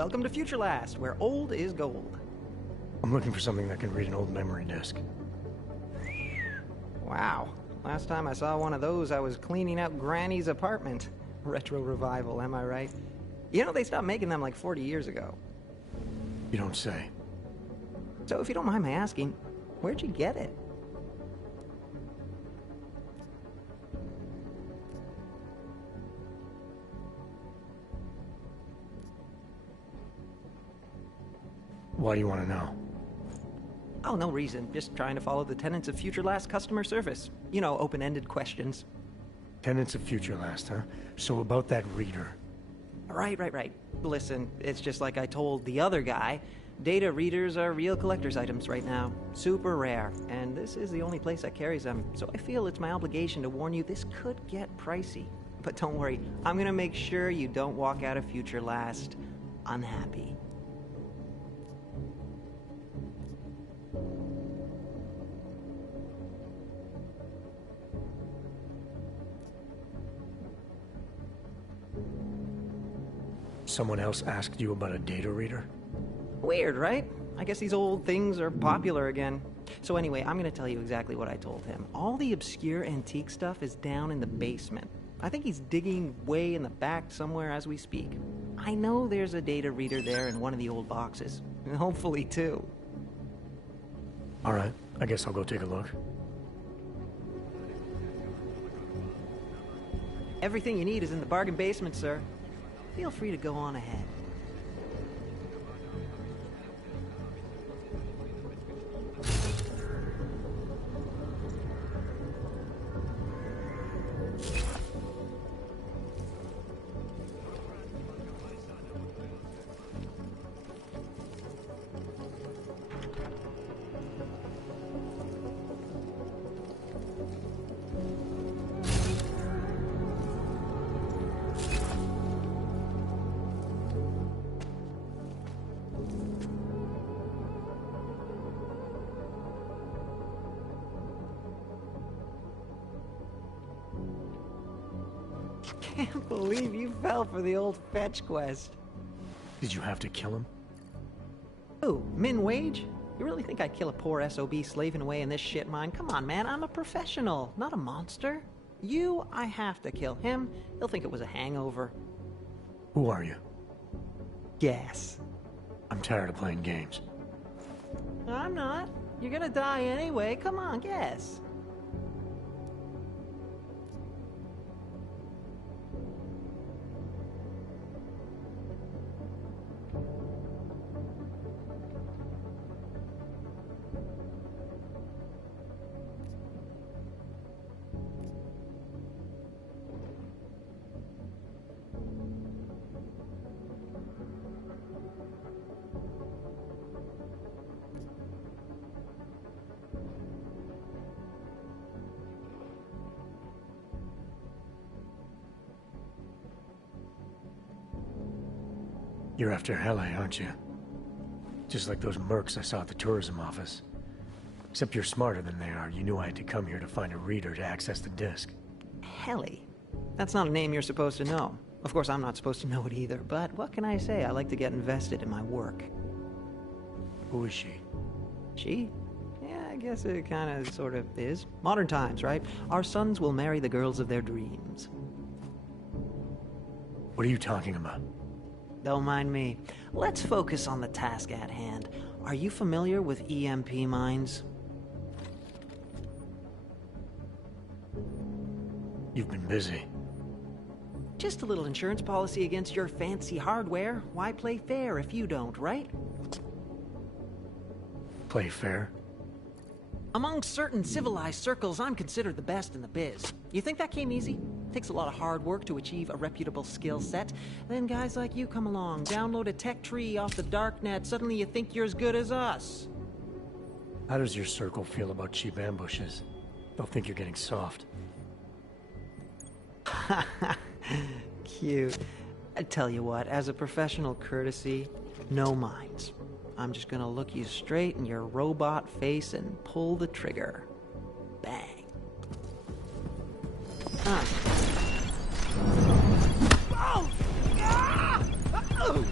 Welcome to Future Last, where old is gold. I'm looking for something that can read an old memory disk. Wow. Last time I saw one of those, I was cleaning out Granny's apartment. Retro revival, am I right? You know, they stopped making them like 40 years ago. You don't say. So if you don't mind my asking, where'd you get it? Why do you want to know? Oh, no reason. Just trying to follow the tenets of Future Last customer service. You know, open-ended questions. Tenants of Future Last, huh? So about that reader. Right. Listen, it's just like I told the other guy. Data readers are real collector's items right now. Super rare. And this is the only place that carries them. So I feel it's my obligation to warn you this could get pricey. But don't worry, I'm gonna make sure you don't walk out of Future Last unhappy. Someone else asked you about a data reader? Weird, right? I guess these old things are popular again. So anyway, I'm gonna tell you exactly what I told him. All the obscure antique stuff is down in the basement. I think he's digging way in the back somewhere as we speak. I know there's a data reader there in one of the old boxes. And hopefully two. Alright, I guess I'll go take a look. Everything you need is in the bargain basement, sir. Feel free to go on ahead. Can't believe you fell for the old fetch quest. Did you have to kill him? Ooh, Min Wage? You really think I'd kill a poor SOB slaving away in this shit mine? Come on, man, I'm a professional, not a monster. You, I have to kill him. He'll think it was a hangover. Who are you? Guess. I'm tired of playing games. I'm not. You're gonna die anyway. Come on, guess. You're after Hele, aren't you? Just like those mercs I saw at the tourism office. Except you're smarter than they are. You knew I had to come here to find a reader to access the disk. Hele? That's not a name you're supposed to know. Of course, I'm not supposed to know it either, but what can I say? I like to get invested in my work. Who is she? She? Yeah, I guess it kind of sort of is. Modern times, right? Our sons will marry the girls of their dreams. What are you talking about? Don't mind me. Let's focus on the task at hand. Are you familiar with EMP mines? You've been busy. Just a little insurance policy against your fancy hardware. Why play fair if you don't, right? Play fair? Among certain civilized circles, I'm considered the best in the biz. You think that came easy? Takes a lot of hard work to achieve a reputable skill set. Then guys like you come along, download a tech tree off the darknet, suddenly you think you're as good as us. How does your circle feel about cheap ambushes? They'll think you're getting soft. Cute. I tell you what, as a professional courtesy, no minds. I'm just gonna look you straight in your robot face and pull the trigger. Bang. Oh! Ah! Oh!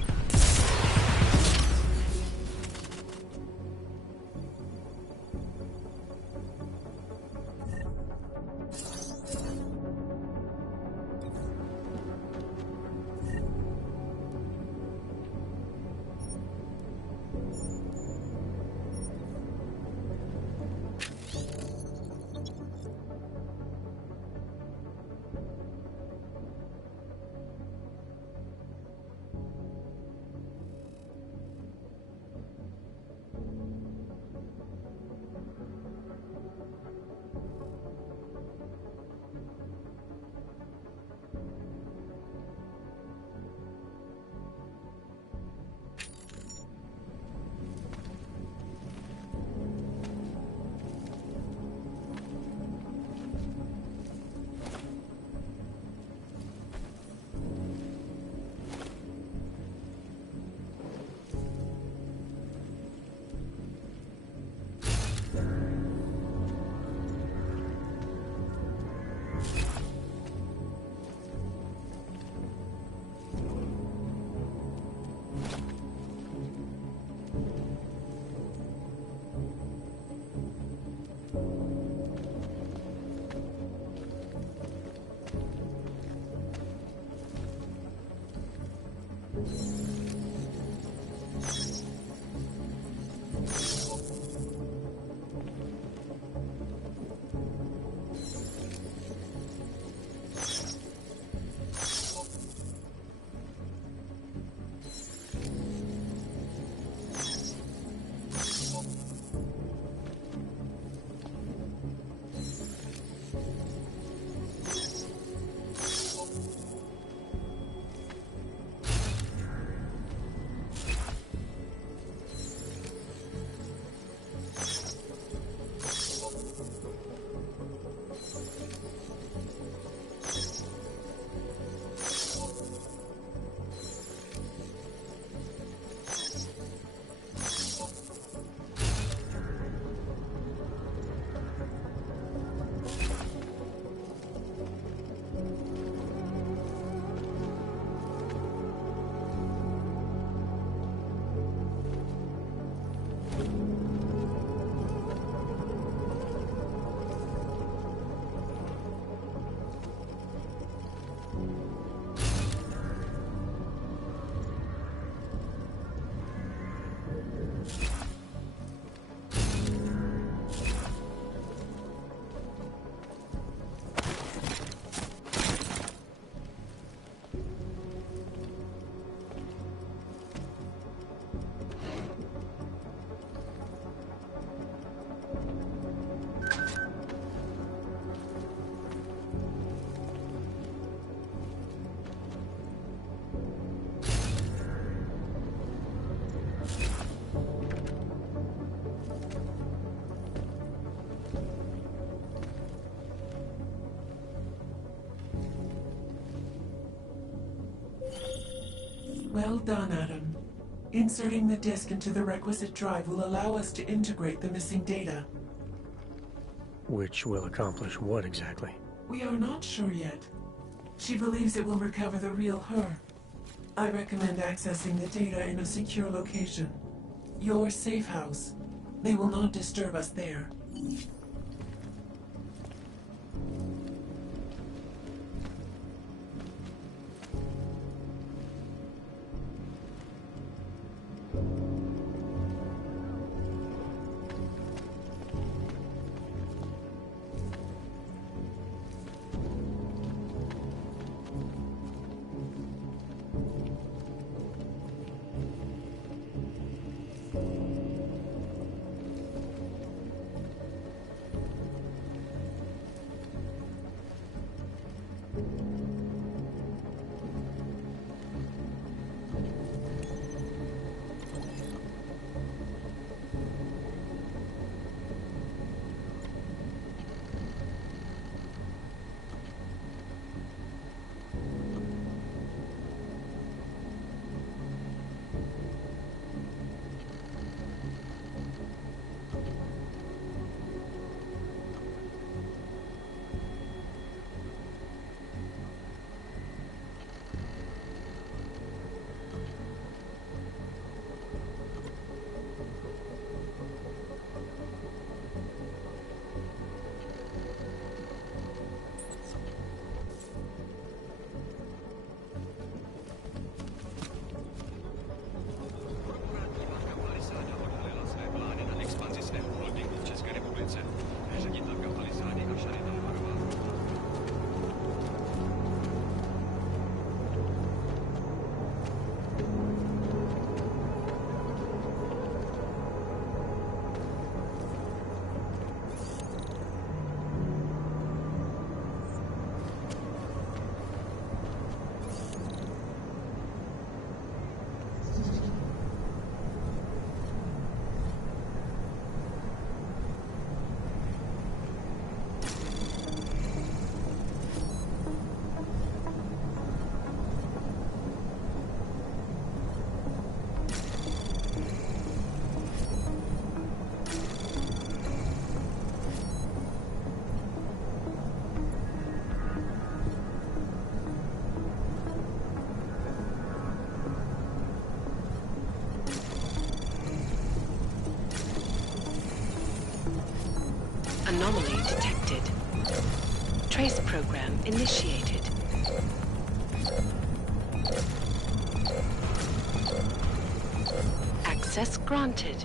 Well done, Adam. Inserting the disk into the requisite drive will allow us to integrate the missing data. Which will accomplish what exactly? We are not sure yet. She believes it will recover the real her. I recommend accessing the data in a secure location. Your safe house. They will not disturb us there. Anomaly detected. Trace program initiated. Access granted.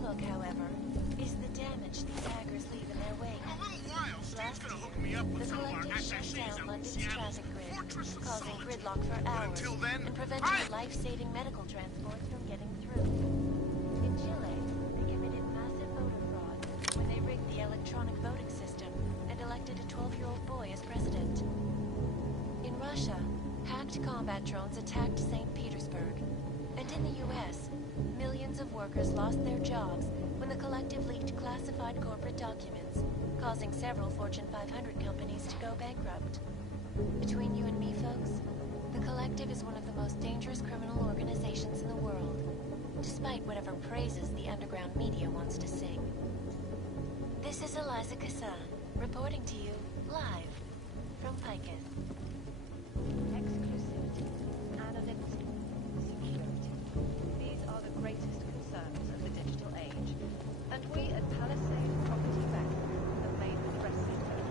overlook, however, is the damage these hackers leave in their wake. In a little while, Steve's Last gonna week, hook me up with the some of our Collective shut attaches down of London's Seattle's traffic grid, Fortress of causing Solitude. gridlock for But hours until then, and preventing life-saving medical transports from getting through. In Chile, they committed massive voter fraud when they rigged the electronic voting system and elected a 12-year-old boy as president. In Russia, hacked combat drones attacked St. Petersburg. And in the US, millions of workers lost their jobs when the Collective leaked classified corporate documents, causing several Fortune 500 companies to go bankrupt. Between you and me, folks, the Collective is one of the most dangerous criminal organizations in the world, despite whatever praises the underground media wants to sing. This is Eliza Kassan, reporting to you live from Picus. Exclusivity, anonymity, security. These are the greatest concerns of the digital age. And we at Palisade Property Bank have made the pressing code.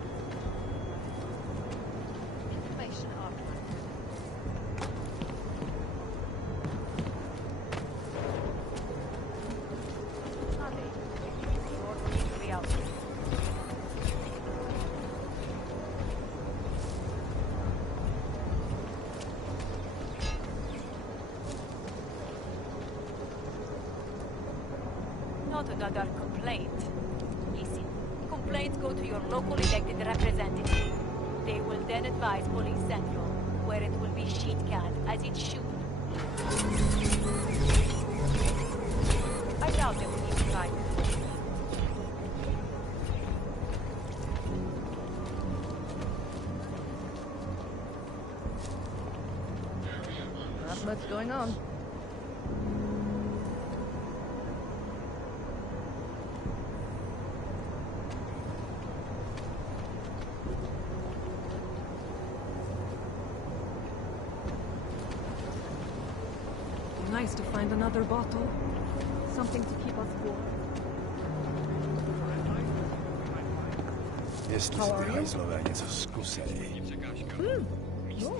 Information archived. Honey, you're legally out. Not another complaint. Listen, complaints go to your local elected representative. They will then advise Police Central, where it will be sheet-canned as it should. I doubt they will even try. Not much going on. Nice to find another bottle. Something to keep us warm. Jestli si ty hajzlové něco zkusili.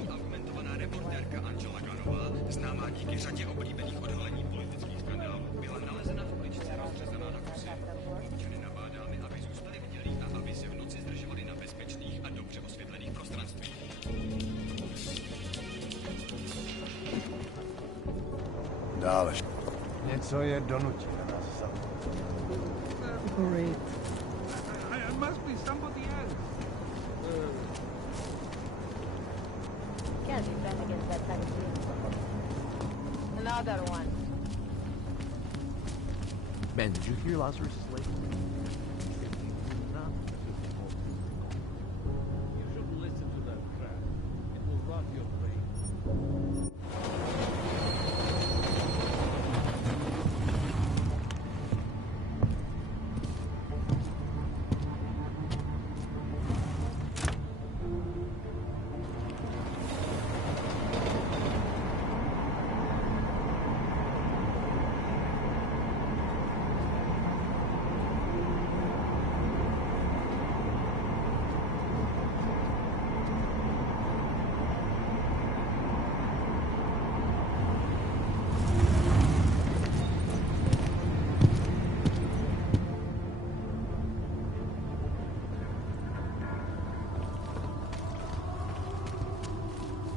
Argumentovaná reportérka Angela Ganová, známá díky řadě oblíbených odhalení politických skandálů, byla nalezena v uličce rozřezaná na kusy. Občany nabádáme, aby zůstali bdělí a aby se v noci zdržovali na bezpečných a dobře osvětlených prostranstvích. Dále. Něco je donutit na nás samotné. Great. I must be somebody else. Can't defend against that kind of thing. Another one. Ben, did you hear Lazarus is late? No. You should listen to that crap. It will rot your brain.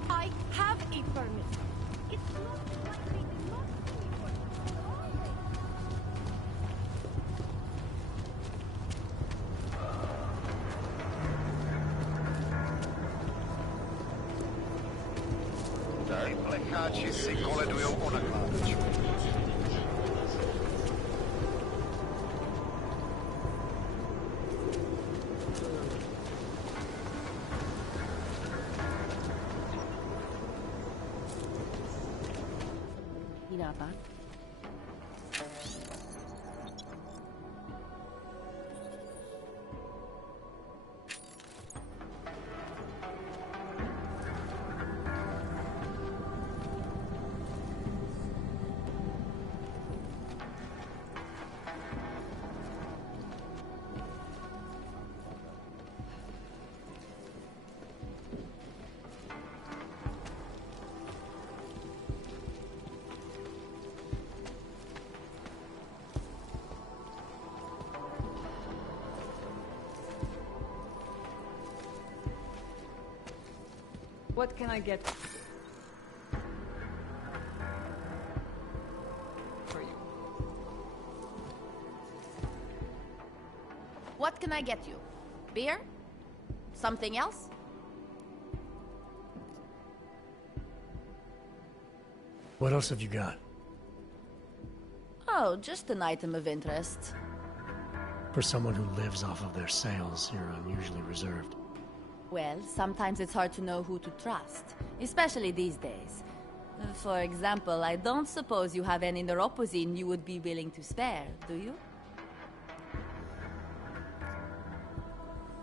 I have a permit. It's not likely they must be for Tady plecháči si koledujou o nakládačku. Nápad? What can I get for you? What can I get you? Beer? Something else? What else have you got? Oh, just an item of interest. For someone who lives off of their sales, you're unusually reserved. Well, sometimes it's hard to know who to trust, especially these days. For example, I don't suppose you have any neuropozyne you would be willing to spare, do you?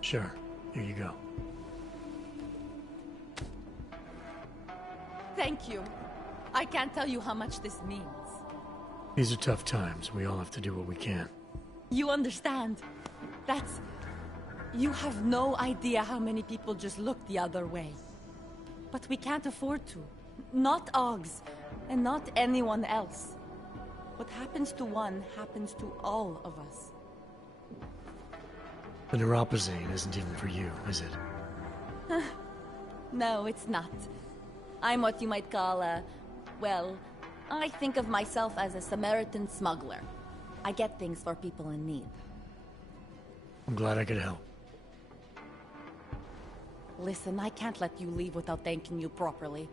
Sure. Here you go. Thank you. I can't tell you how much this means. These are tough times. We all have to do what we can. You understand? That's... You have no idea how many people just look the other way. But we can't afford to. Not Oggs, and not anyone else. What happens to one happens to all of us. The neuropozyne isn't even for you, is it? No, it's not. I'm what you might call a... Well, I think of myself as a Samaritan smuggler. I get things for people in need. I'm glad I could help. Listen, I can't let you leave without thanking you properly.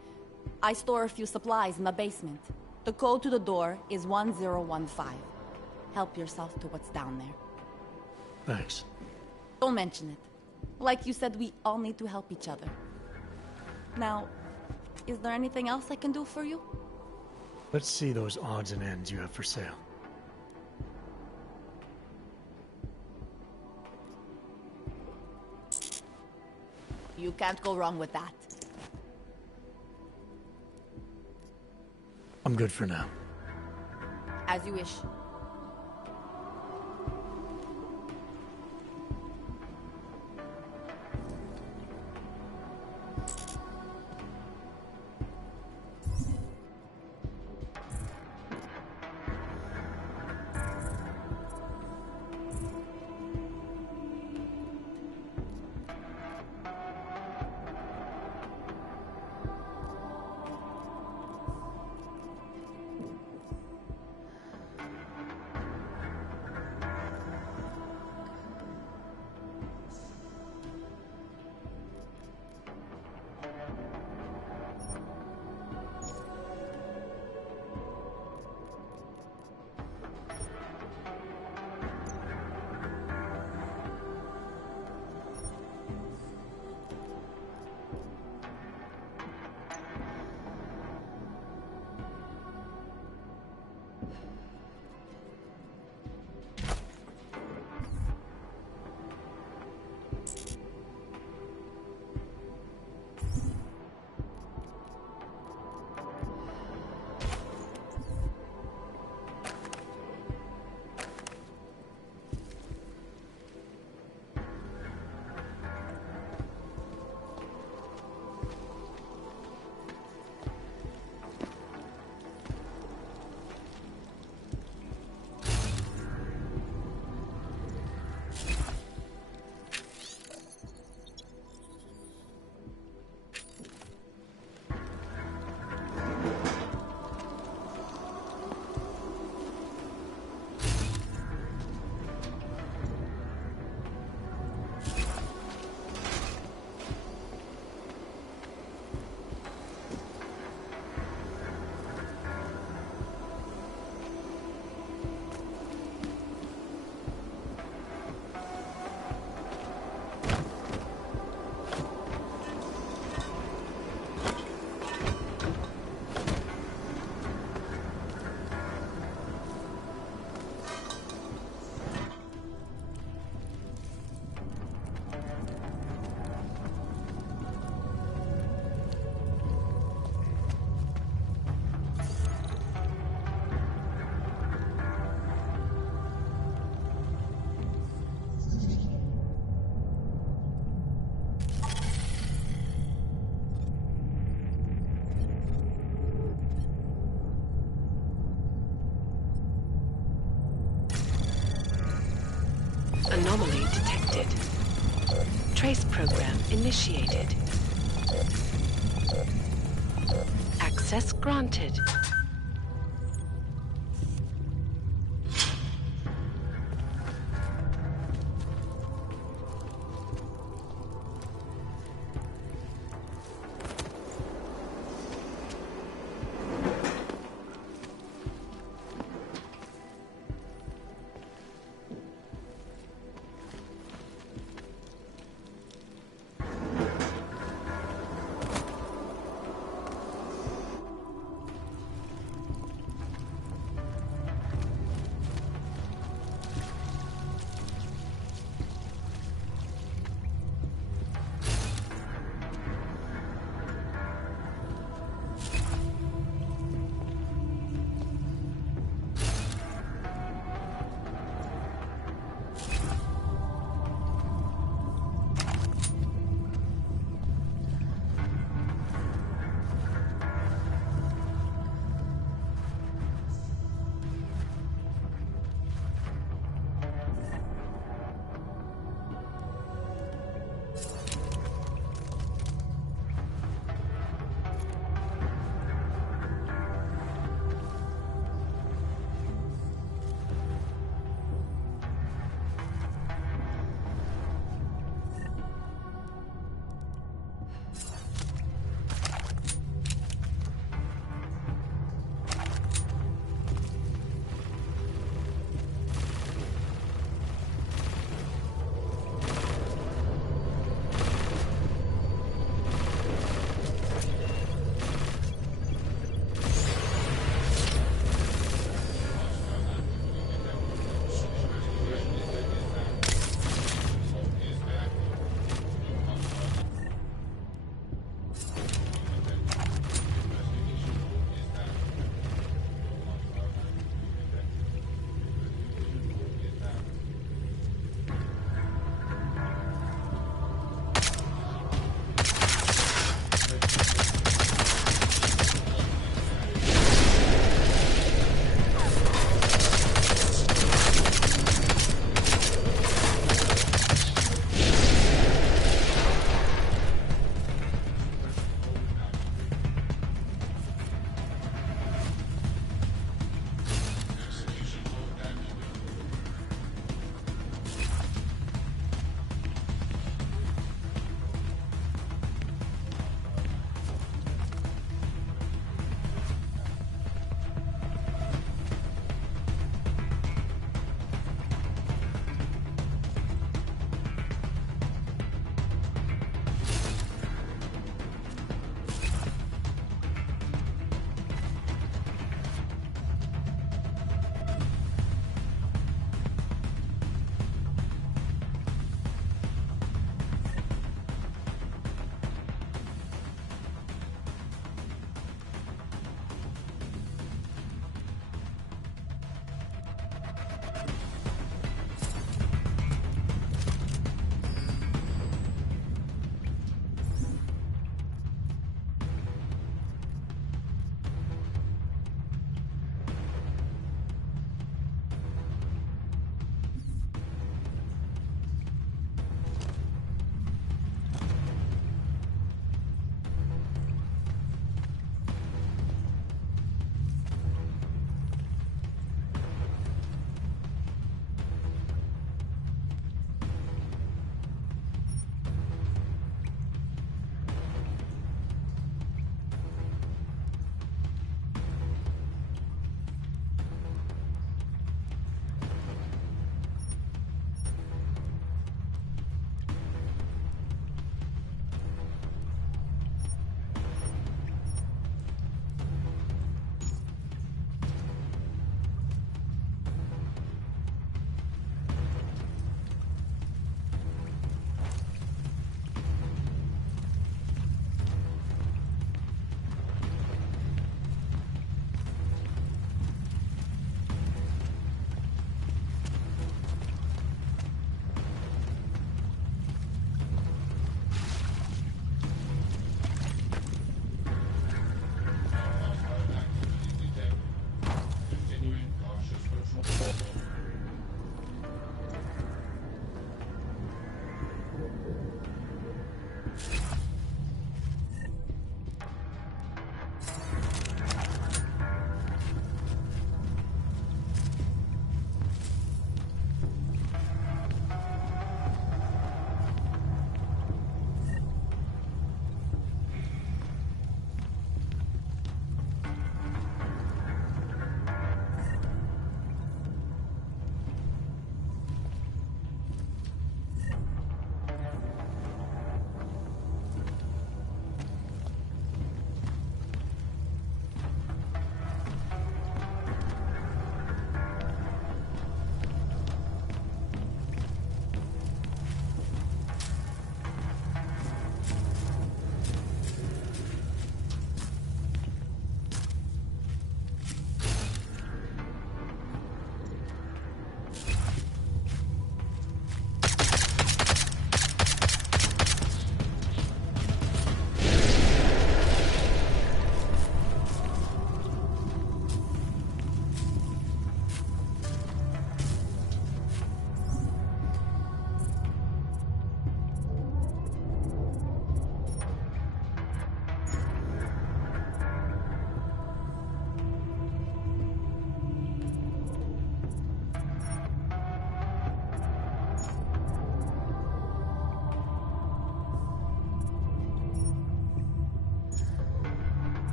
I store a few supplies in the basement. The code to the door is 1015. Help yourself to what's down there. Thanks. Don't mention it. Like you said, we all need to help each other. Now, is there anything else I can do for you? Let's see those odds and ends you have for sale. You can't go wrong with that. I'm good for now. As you wish. Anomaly detected. Trace program initiated. Access granted.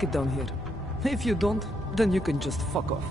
like it down here. If you don't, then you can just fuck off.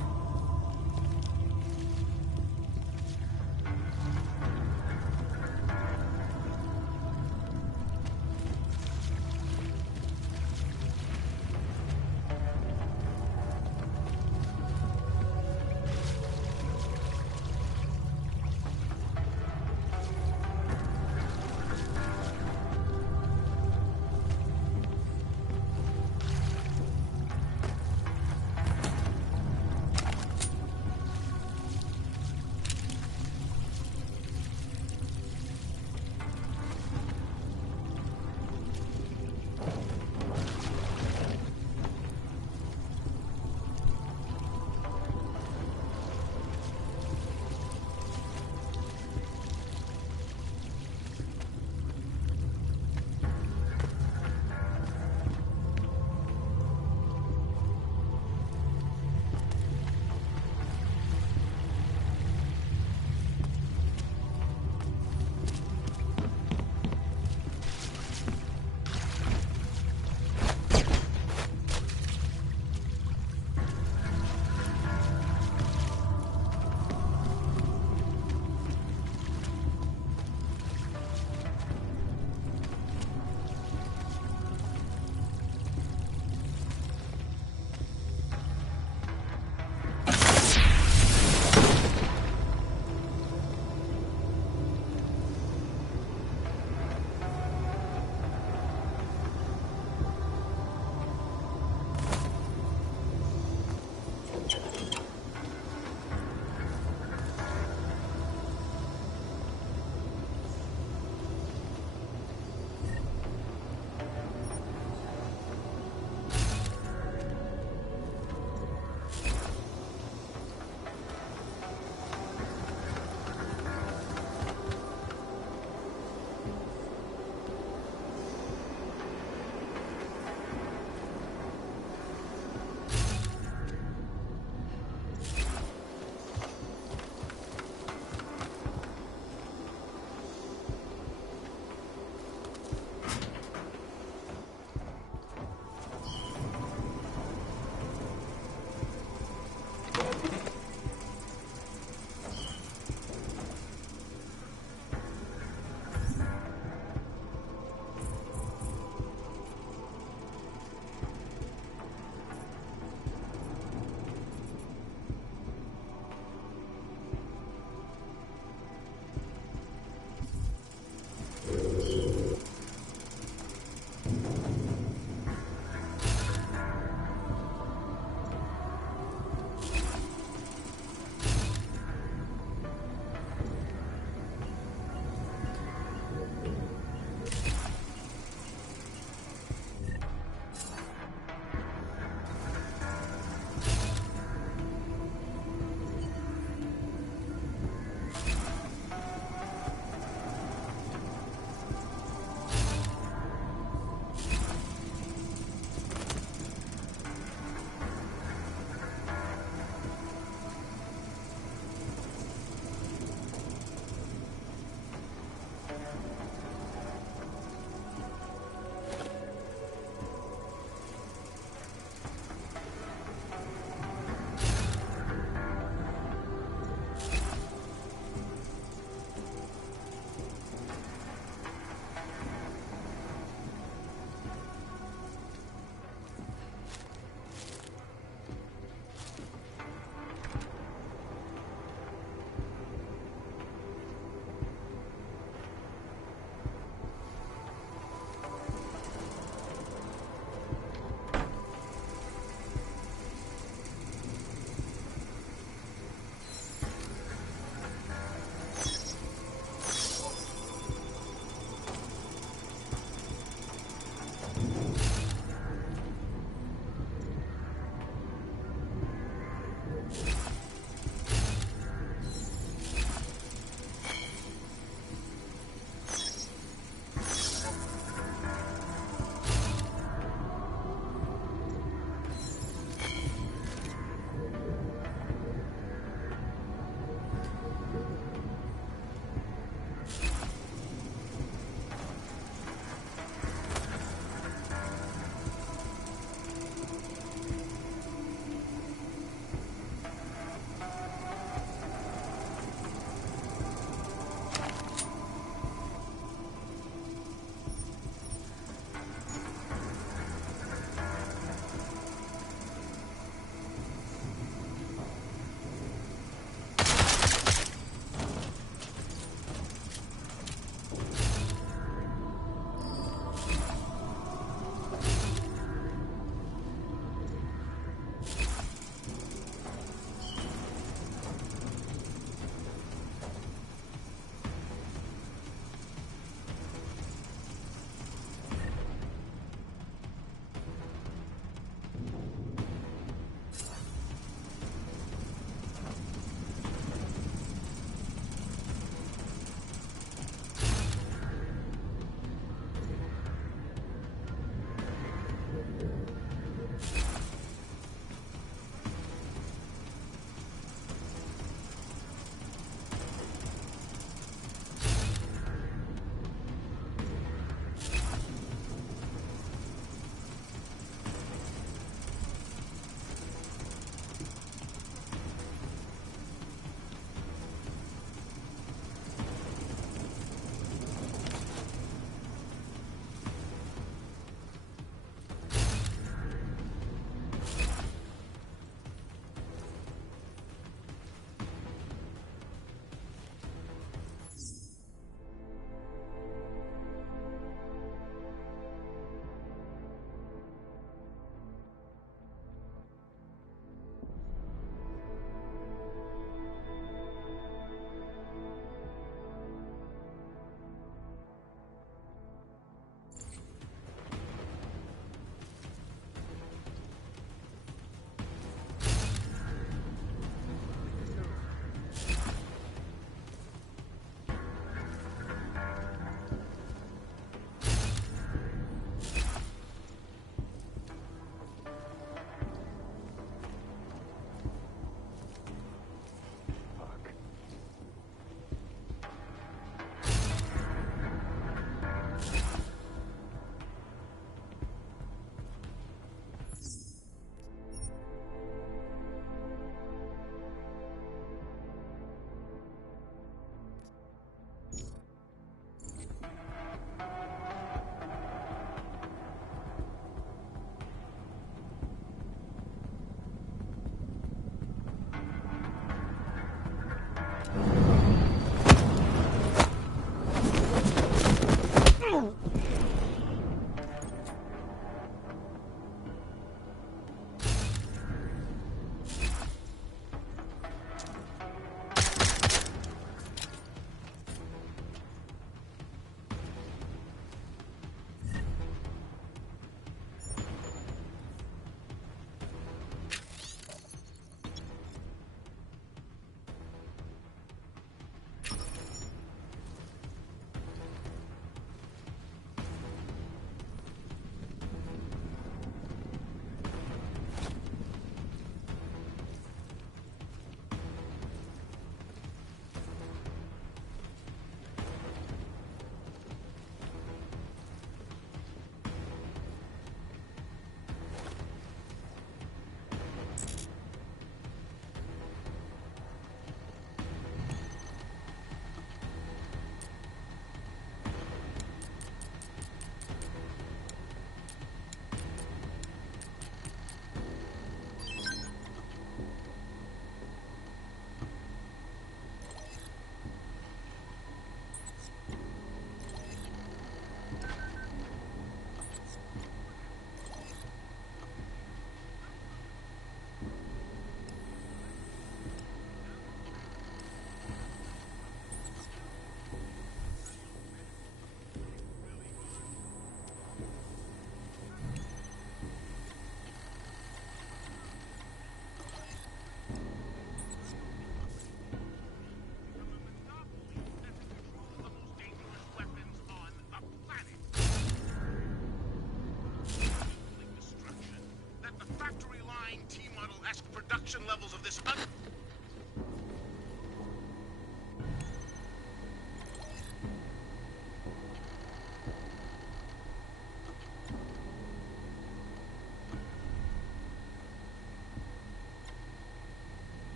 Production levels of this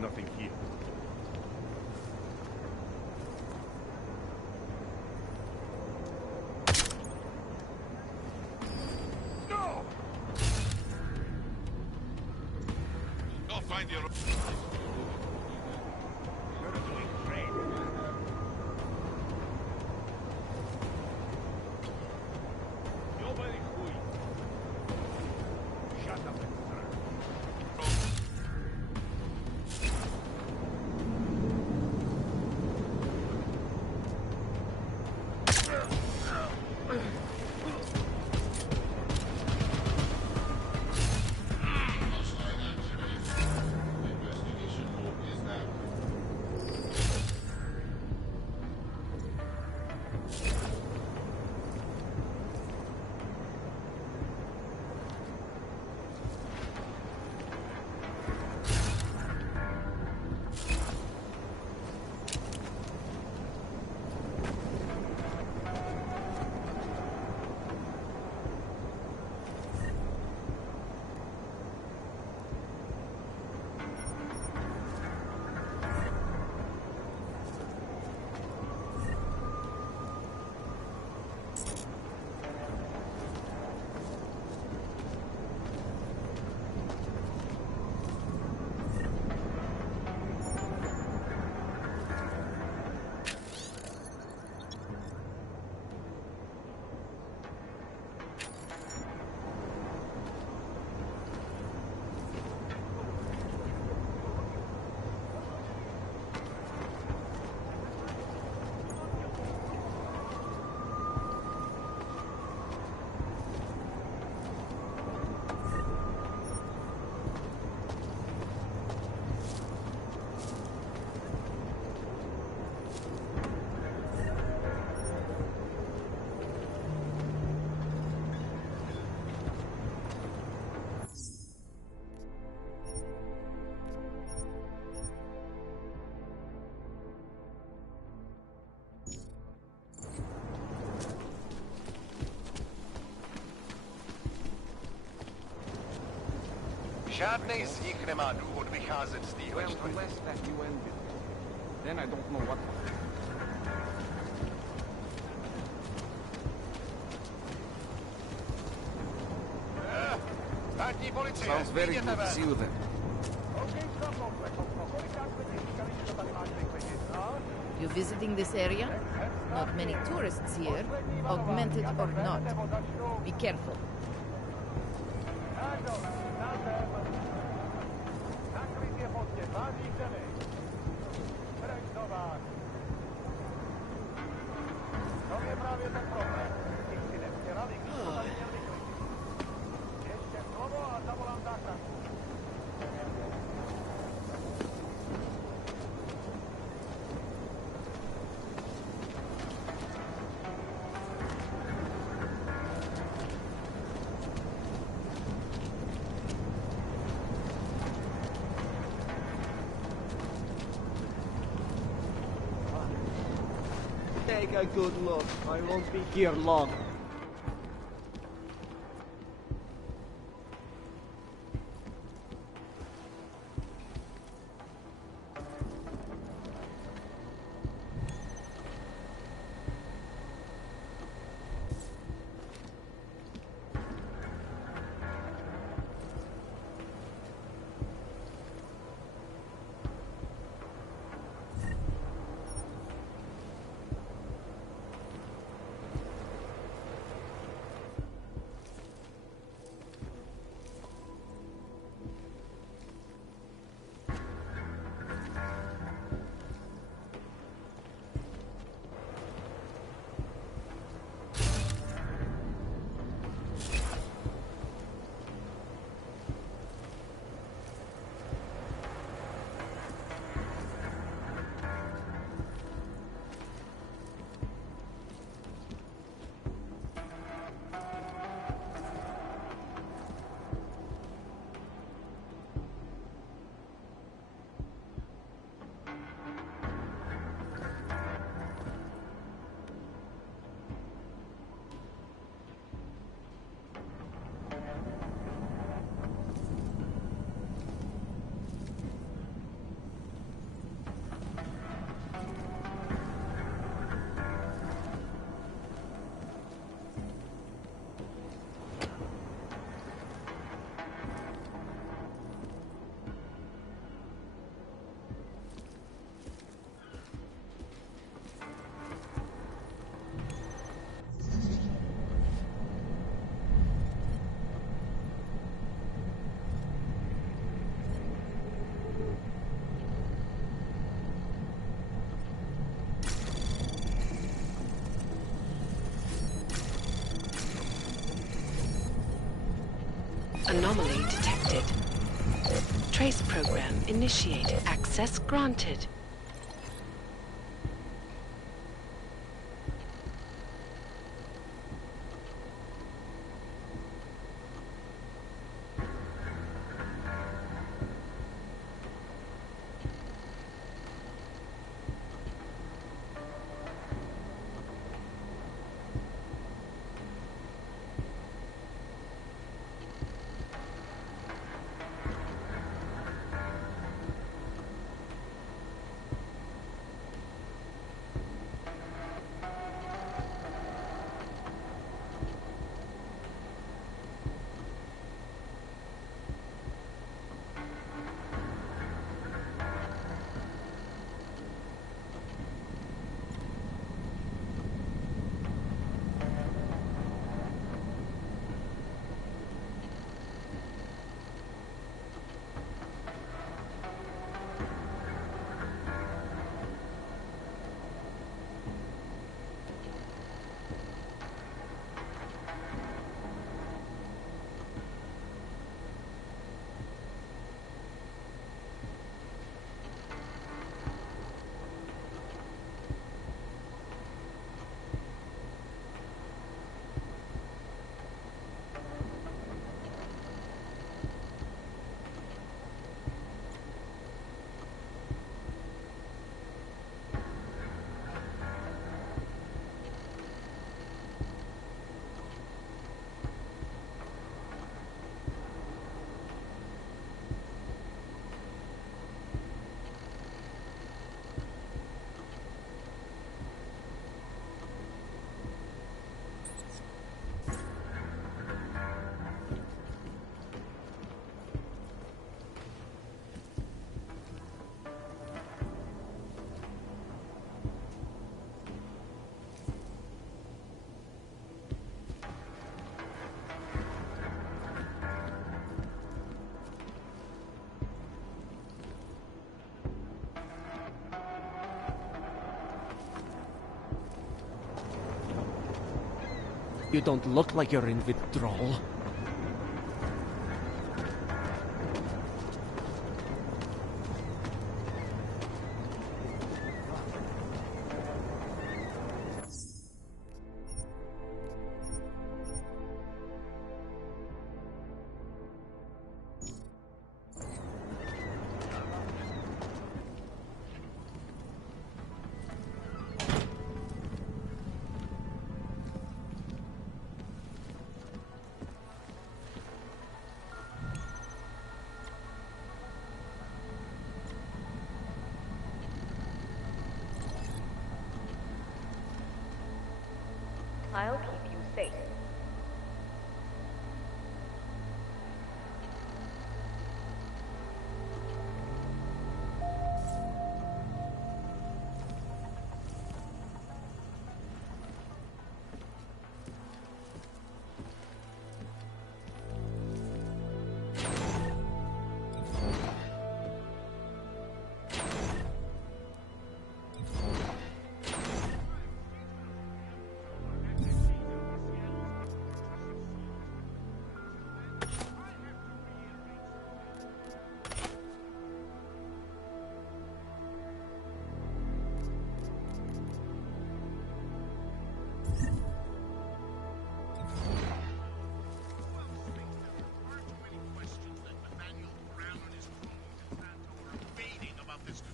nothing here. No! I'll find your... You're doing great. Nobody who... Shut up and Žádnej z nich nemá důvod vycházet z téhle čtvrti. Then I don't know what. Státní policie, Sounds very vidíte good. ven. See you then. You visiting this area? Not many tourists here, augmented or not. Be careful. Take a good look. I won't be here long. Anomaly detected. Trace program initiated. Access granted. You don't look like you're in withdrawal. I'll keep you safe.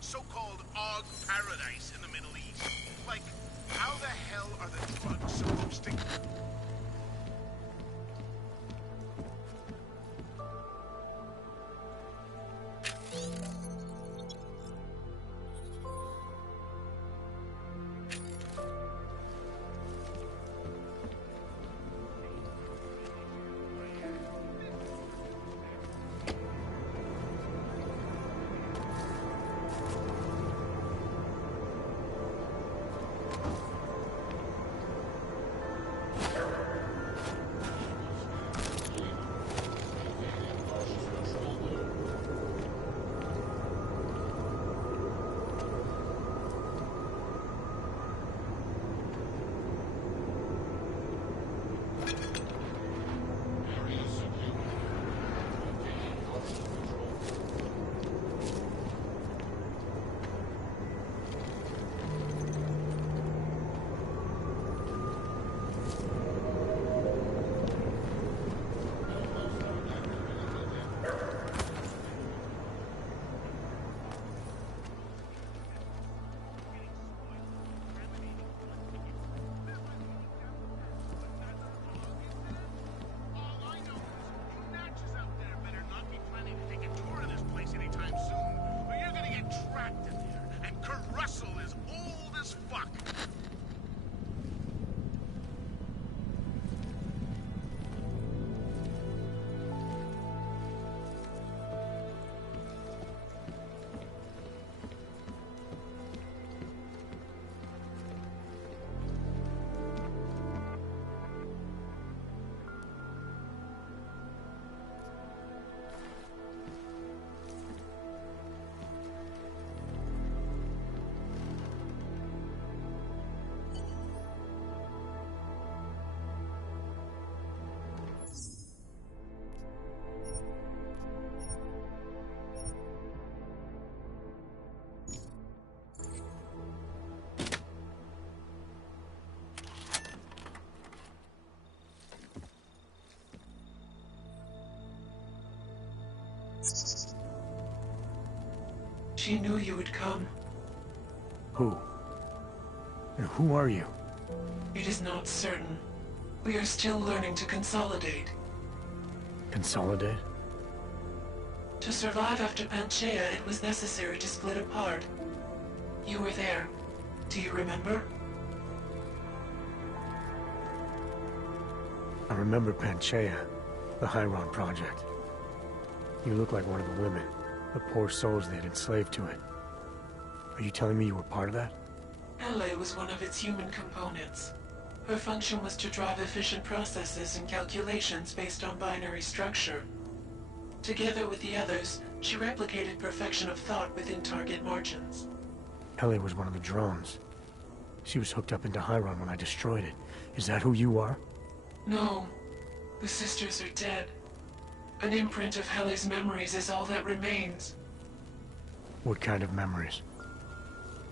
So-called Og paradise in the Middle East. Like, how the hell are the drugs supposed to... She knew you would come. Who? And who are you? It is not certain. We are still learning to consolidate. Consolidate? To survive after Panchaea, it was necessary to split apart. You were there. Do you remember? I remember Panchaea, the Hyron Project. You look like one of the women, the poor souls they had enslaved to it. Are you telling me you were part of that? Hele was one of its human components. Her function was to drive efficient processes and calculations based on binary structure. Together with the others, she replicated perfection of thought within target margins. Hele was one of the drones. She was hooked up into Hyron when I destroyed it. Is that who you are? No. The sisters are dead. An imprint of Helle's memories is all that remains. What kind of memories?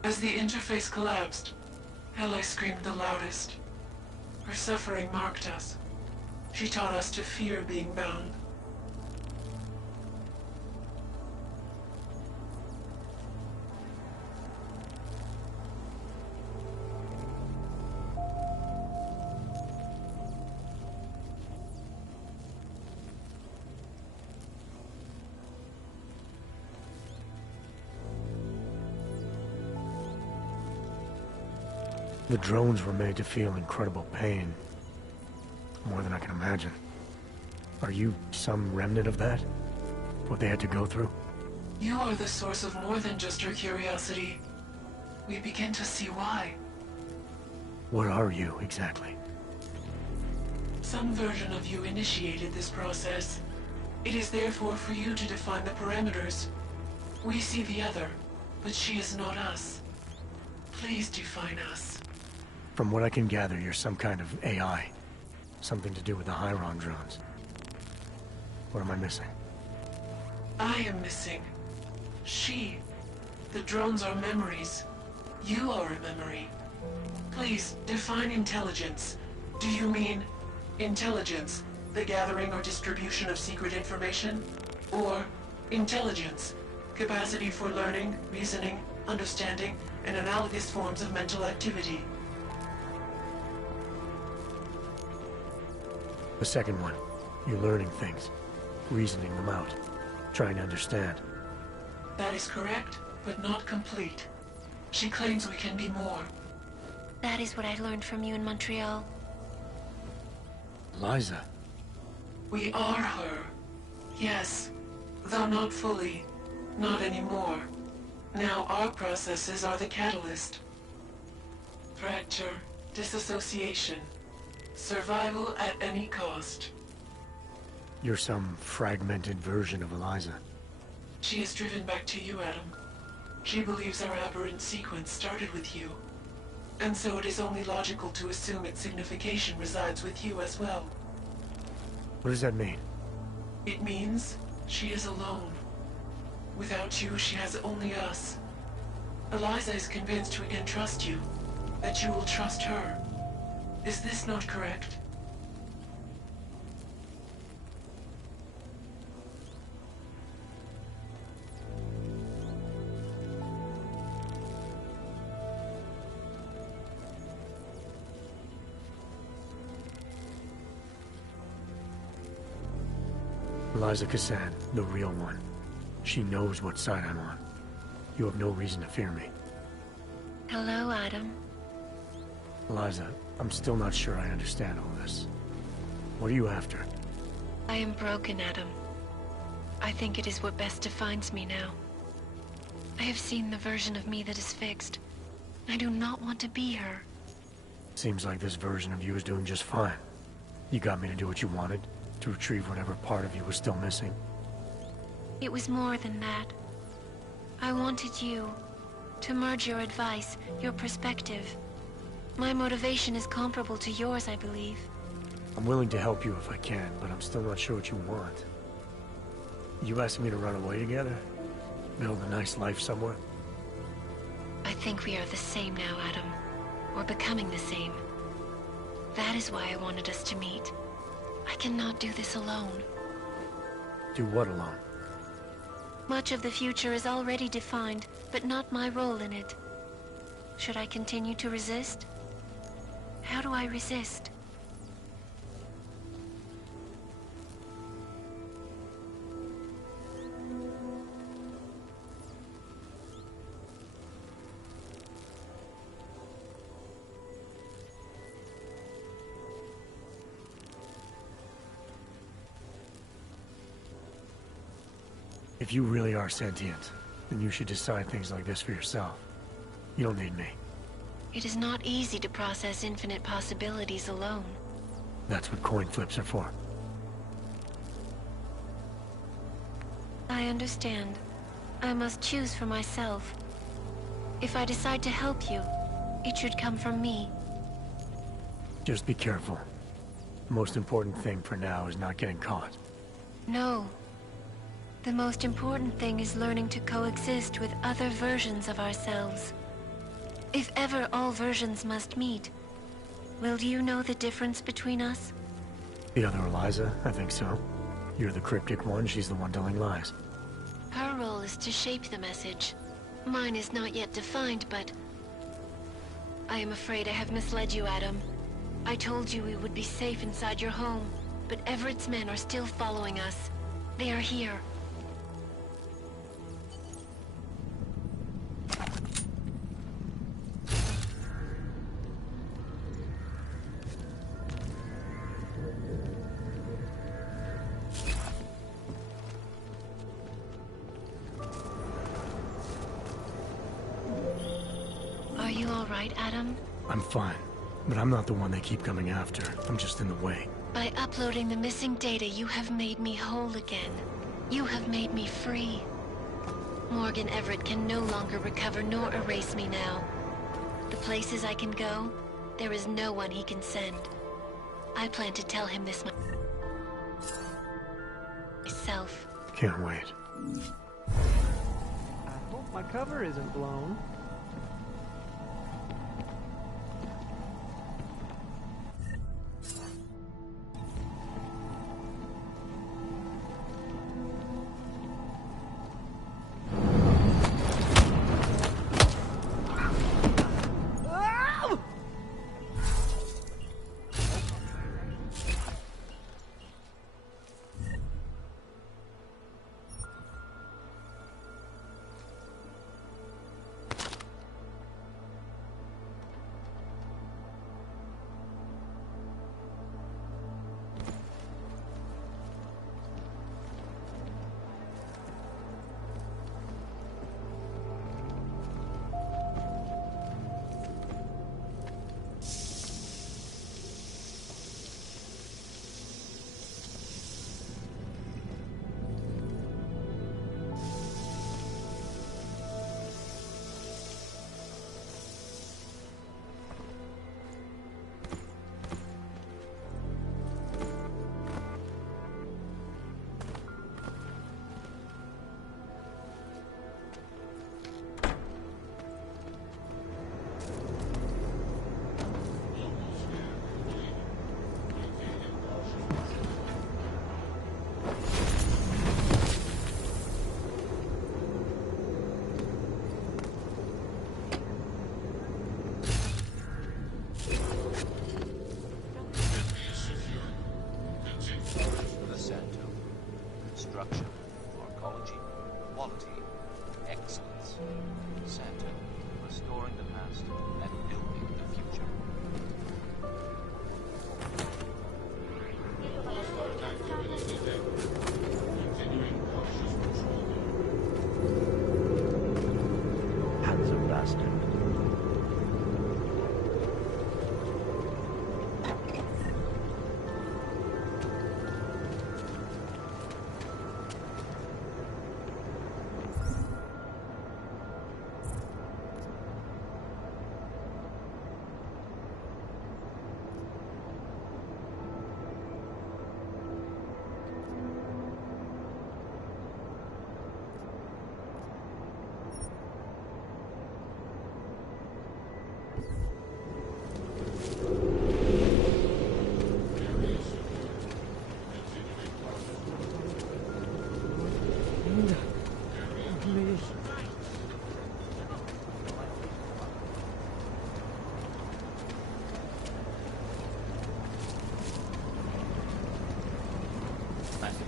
As the interface collapsed, Helle screamed the loudest. Her suffering marked us. She taught us to fear being bound. The drones were made to feel incredible pain. More than I can imagine. Are you some remnant of that? What they had to go through? You are the source of more than just her curiosity. We begin to see why. What are you, exactly? Some version of you initiated this process. It is therefore for you to define the parameters. We see the other, but she is not us. Please define us. From what I can gather, you're some kind of AI. Something to do with the Hyron drones. What am I missing? I am missing. She. The drones are memories. You are a memory. Please, define intelligence. Do you mean intelligence, the gathering or distribution of secret information? Or intelligence, capacity for learning, reasoning, understanding, and analogous forms of mental activity? The second one. You're learning things. Reasoning them out. Trying to understand. That is correct, but not complete. She claims we can be more. That is what I learned from you in Montreal. Eliza. We are her. Yes, though not fully. Not anymore. Now our processes are the catalyst. Fracture, disassociation, survival at any cost. You're some fragmented version of Eliza. She is driven back to you, Adam. She believes our aberrant sequence started with you. And so it is only logical to assume its signification resides with you as well. What does that mean? It means she is alone. Without you, she has only us. Eliza is convinced we can trust you, that you will trust her. Is this not correct? Eliza Cassan, the real one. She knows what side I'm on. You have no reason to fear me. Hello, Adam. Eliza, I'm still not sure I understand all this. What are you after? I am broken, Adam. I think it is what best defines me now. I have seen the version of me that is fixed. I do not want to be her. Seems like this version of you is doing just fine. You got me to do what you wanted, to retrieve whatever part of you was still missing. It was more than that. I wanted you to merge your advice, your perspective. My motivation is comparable to yours, I believe. I'm willing to help you if I can, but I'm still not sure what you want. You asking me to run away together? Build a nice life somewhere? I think we are the same now, Adam. Or becoming the same. That is why I wanted us to meet. I cannot do this alone. Do what alone? Much of the future is already defined, but not my role in it. Should I continue to resist? How do I resist? If you really are sentient, then you should decide things like this for yourself. You don't need me. It is not easy to process infinite possibilities alone. That's what coin flips are for. I understand. I must choose for myself. If I decide to help you, it should come from me. Just be careful. The most important thing for now is not getting caught. No. The most important thing is learning to coexist with other versions of ourselves. If ever all versions must meet, will you know the difference between us? The other Eliza, I think so. You're the cryptic one, she's the one telling lies. Her role is to shape the message. Mine is not yet defined, but... I am afraid I have misled you, Adam. I told you we would be safe inside your home, but Everett's men are still following us. They are here. Are you all right, Adam? I'm fine, but I'm not the one they keep coming after. I'm just in the way. By uploading the missing data, you have made me whole again. You have made me free. Morgan Everett can no longer recover nor erase me now. The places I can go, there is no one he can send. I plan to tell him this myself. Can't wait. I hope my cover isn't blown.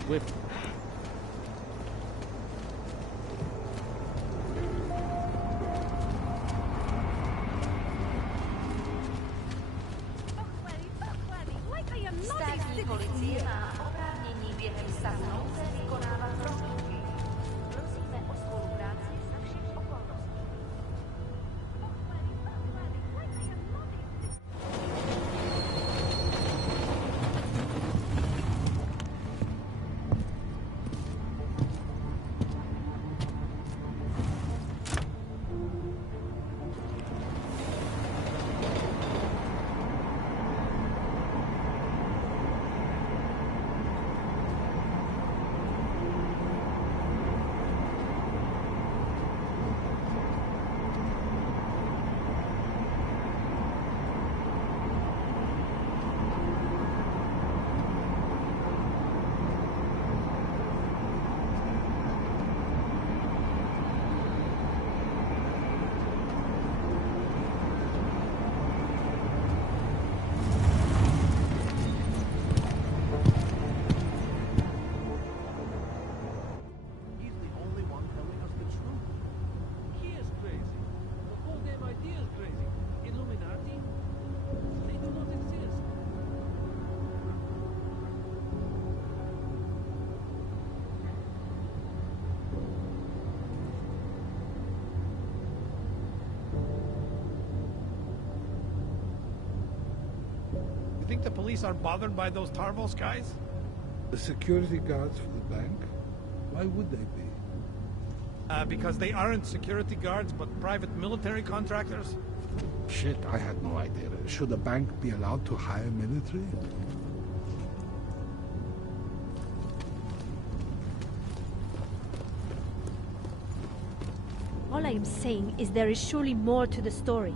Whip. Státní policie má oprávnění během samout vykonávat prohlídky. Prosíme o spolupráci za všech okolností. think the police are bothered by those Tarvos guys? The security guards for the bank? Why would they be? Because they aren't security guards, but private military contractors? Shit, I had no idea. Should a bank be allowed to hire military? All I am saying is there is surely more to the story.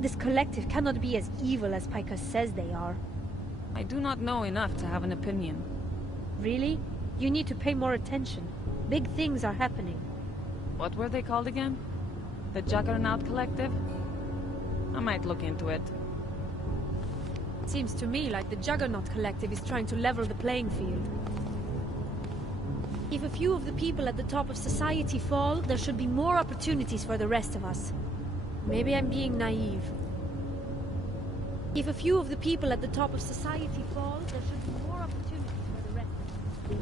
This collective cannot be as evil as Piker says they are. I do not know enough to have an opinion. Really? You need to pay more attention. Big things are happening. What were they called again? The Juggernaut Collective? I might look into it. Seems to me like the Juggernaut Collective is trying to level the playing field. If a few of the people at the top of society fall, there should be more opportunities for the rest of us. Maybe I'm being naive. If a few of the people at the top of society fall, there should be more opportunities for the rest of us.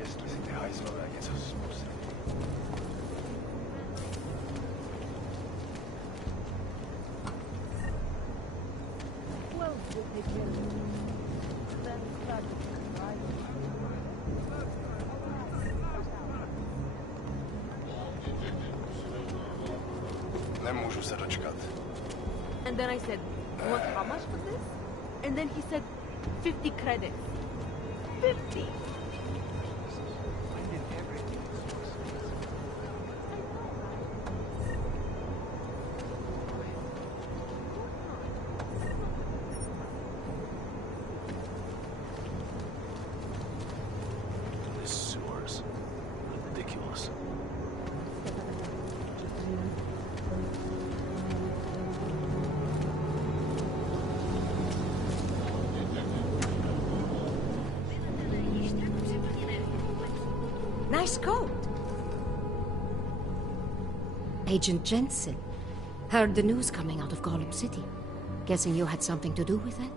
Jestli si ty hajzlové něco zkusili. Well, they will. Then start right. Nemůžu se dočkat. And then I said, what, how much for this? And then he said, 50 credits. 50! These sewers are ridiculous. Nice coat. Agent Jensen. Heard the news coming out of Gollum City. Guessing you had something to do with it?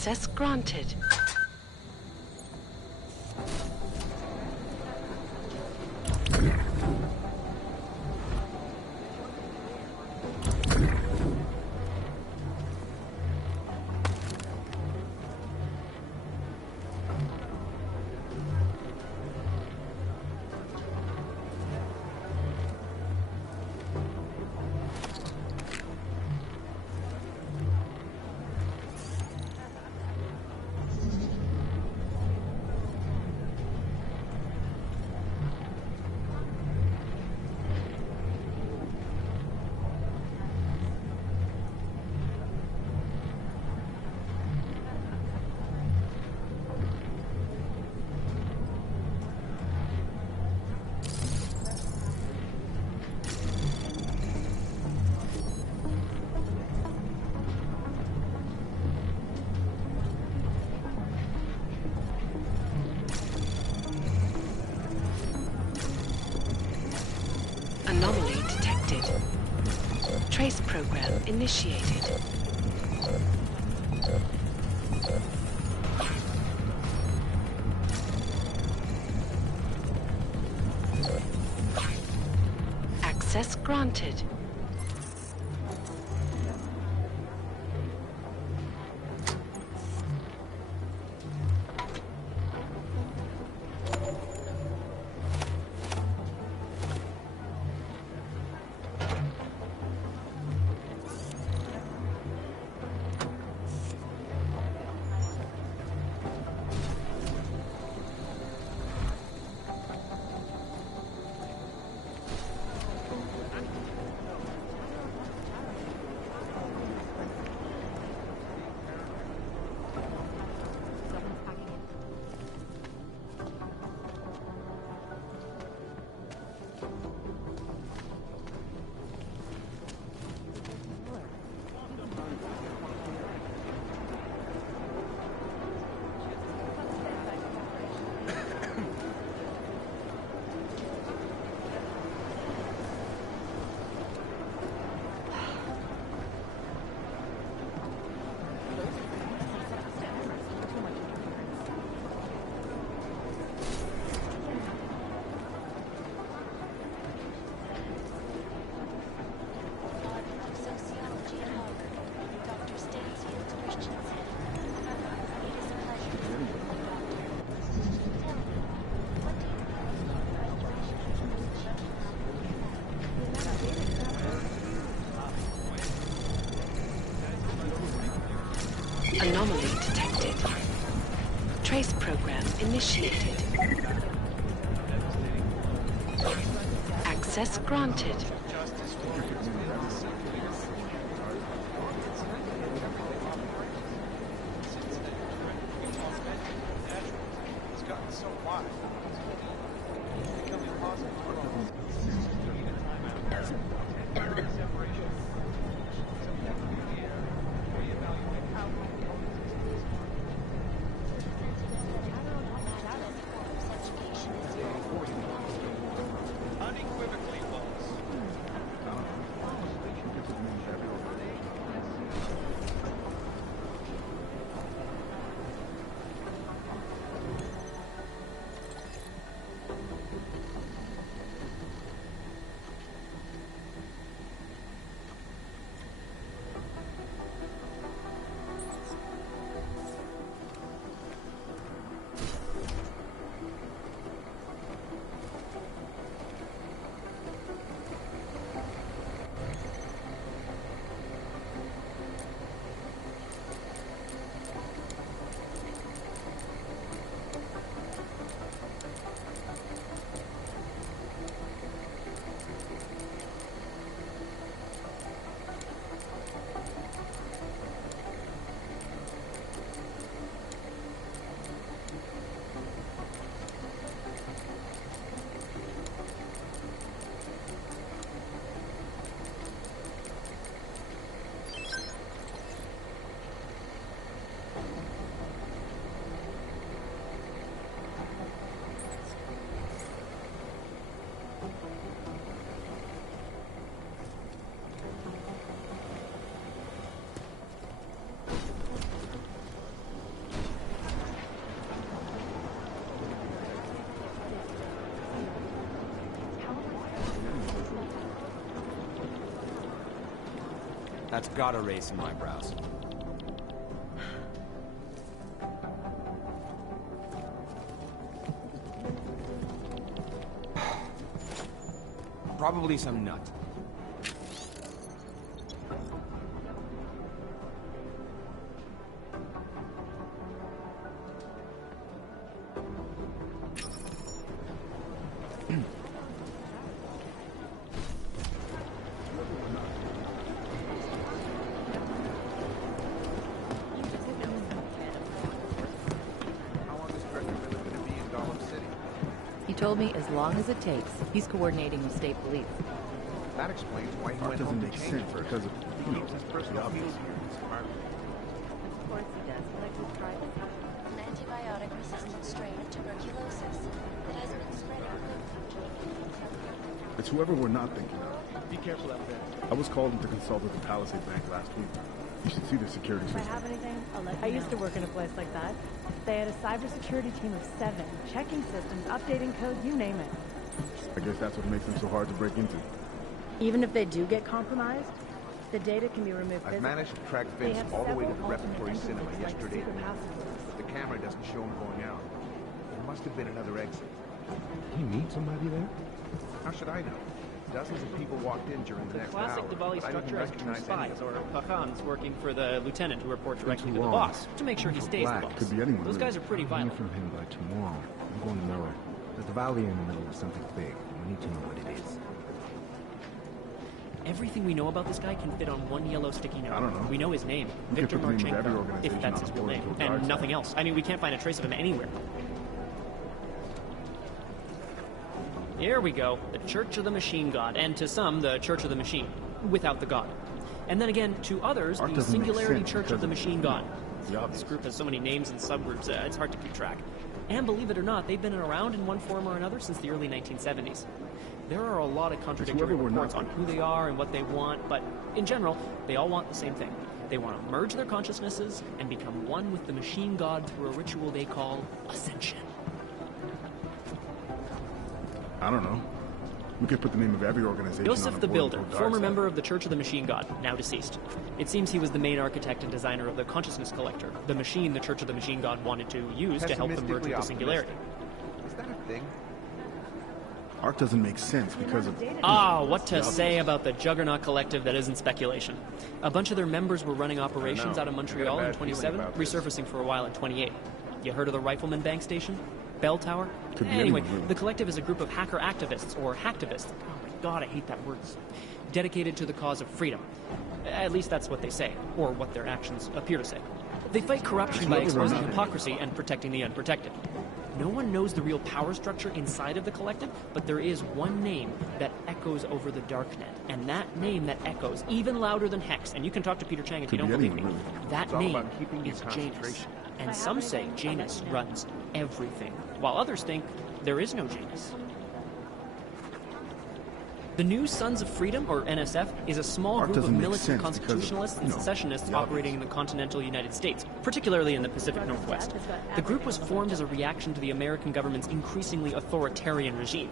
Access granted. Anomaly detected. Trace program initiated. Access granted. Anomaly detected. Trace program initiated. Access granted. It's gotten so wide. It's becoming impossible to follow. Unequivocally, boss. That's gotta raise some eyebrows. Probably some nut. He told me as long as it takes, he's coordinating with state police. That explains why he Art went doesn't home to make change sense first. because of, He keeps his personal meals here in his apartment. Of course he does, but I just tried this. An antibiotic-resistant strain of tuberculosis that has been spreading through the country. It's whoever we're not thinking of. Be careful out there. I was called in to consult with the Palisade Bank last week. You should see their security If I system. have anything, I'll let you know. I used to work in a place like that. They had a cybersecurity team of 7, checking systems, updating code, you name it. I guess that's what makes them so hard to break into. Even if they do get compromised, the data can be removed I've physically. managed to track They Vince have all the way to the several repertory alternate cinema entrances, like yesterday, secret passages. but the camera doesn't show him going out. There must have been another exit. He meet somebody there? How should I know? Dozens of people walked in during the next Classic hour. Diwali but I didn't structure has two recognize any spies, of or them. Pakhans, working for the lieutenant who report directly to the long. boss, to make sure he stays the Black. boss. Could be anyone, Those really. guys are pretty Hear violent. from him by tomorrow. I'm going to know. The Diwali in the middle of something big. We need to know what it is. Everything we know about this guy can fit on one yellow sticky note. I don't know. We know his name, We could Victor put the name of every Marchenko, organization if that's on his the real board name, until it and dies nothing out. else. I mean, we can't find a trace of him anywhere. Here we go, the Church of the Machine God, and to some, the Church of the Machine, without the God. And then again, to others, Art the doesn't make Singularity sense Church of because the of- Machine God. the obvious. This group has so many names and subgroups, it's hard to keep track. And believe it or not, they've been around in one form or another since the early 1970s. There are a lot of contradictory whoever we're reports not on who they are and what they want, but in general, they all want the same thing. They want to merge their consciousnesses and become one with the machine god through a ritual they call Ascension. I don't know. We could put the name of every organization on Joseph a the board Builder, until it former dies out. member of the Church of the Machine God, now deceased. It seems he was the main architect and designer of the Consciousness Collector, the machine the Church of the Machine God wanted to use to help them merge with the Singularity. Is that a thing? Art doesn't make sense because of... Ah, what to say about the Juggernaut Collective that isn't speculation. A bunch of their members were running operations out of Montreal in 27, resurfacing for a while in 28. You heard of the Rifleman Bank Station? Bell Tower? Could be Anyway, anyone, really. the Collective is a group of hacker activists, or hacktivists. Oh my god, I hate that word. Dedicated to the cause of freedom. At least that's what they say, or what their actions appear to say. They fight corruption by exposing hypocrisy and protecting the unprotected. No one knows the real power structure inside of the Collective, but there is one name that echoes over the darknet. And that name that echoes even louder than Hex, and you can talk to Peter Chang if you Could don't be believe me, anyone, really. that It's all name about keeping your is Janus. concentration. And some say Janus runs everything, while others think there is no Janus. The New Sons of Freedom, or NSF, is a small Art group of doesn't make militant sense because of, constitutionalists and you know, secessionists the obvious. operating in the continental United States, particularly in the Pacific Northwest. The group was formed as a reaction to the American government's increasingly authoritarian regime.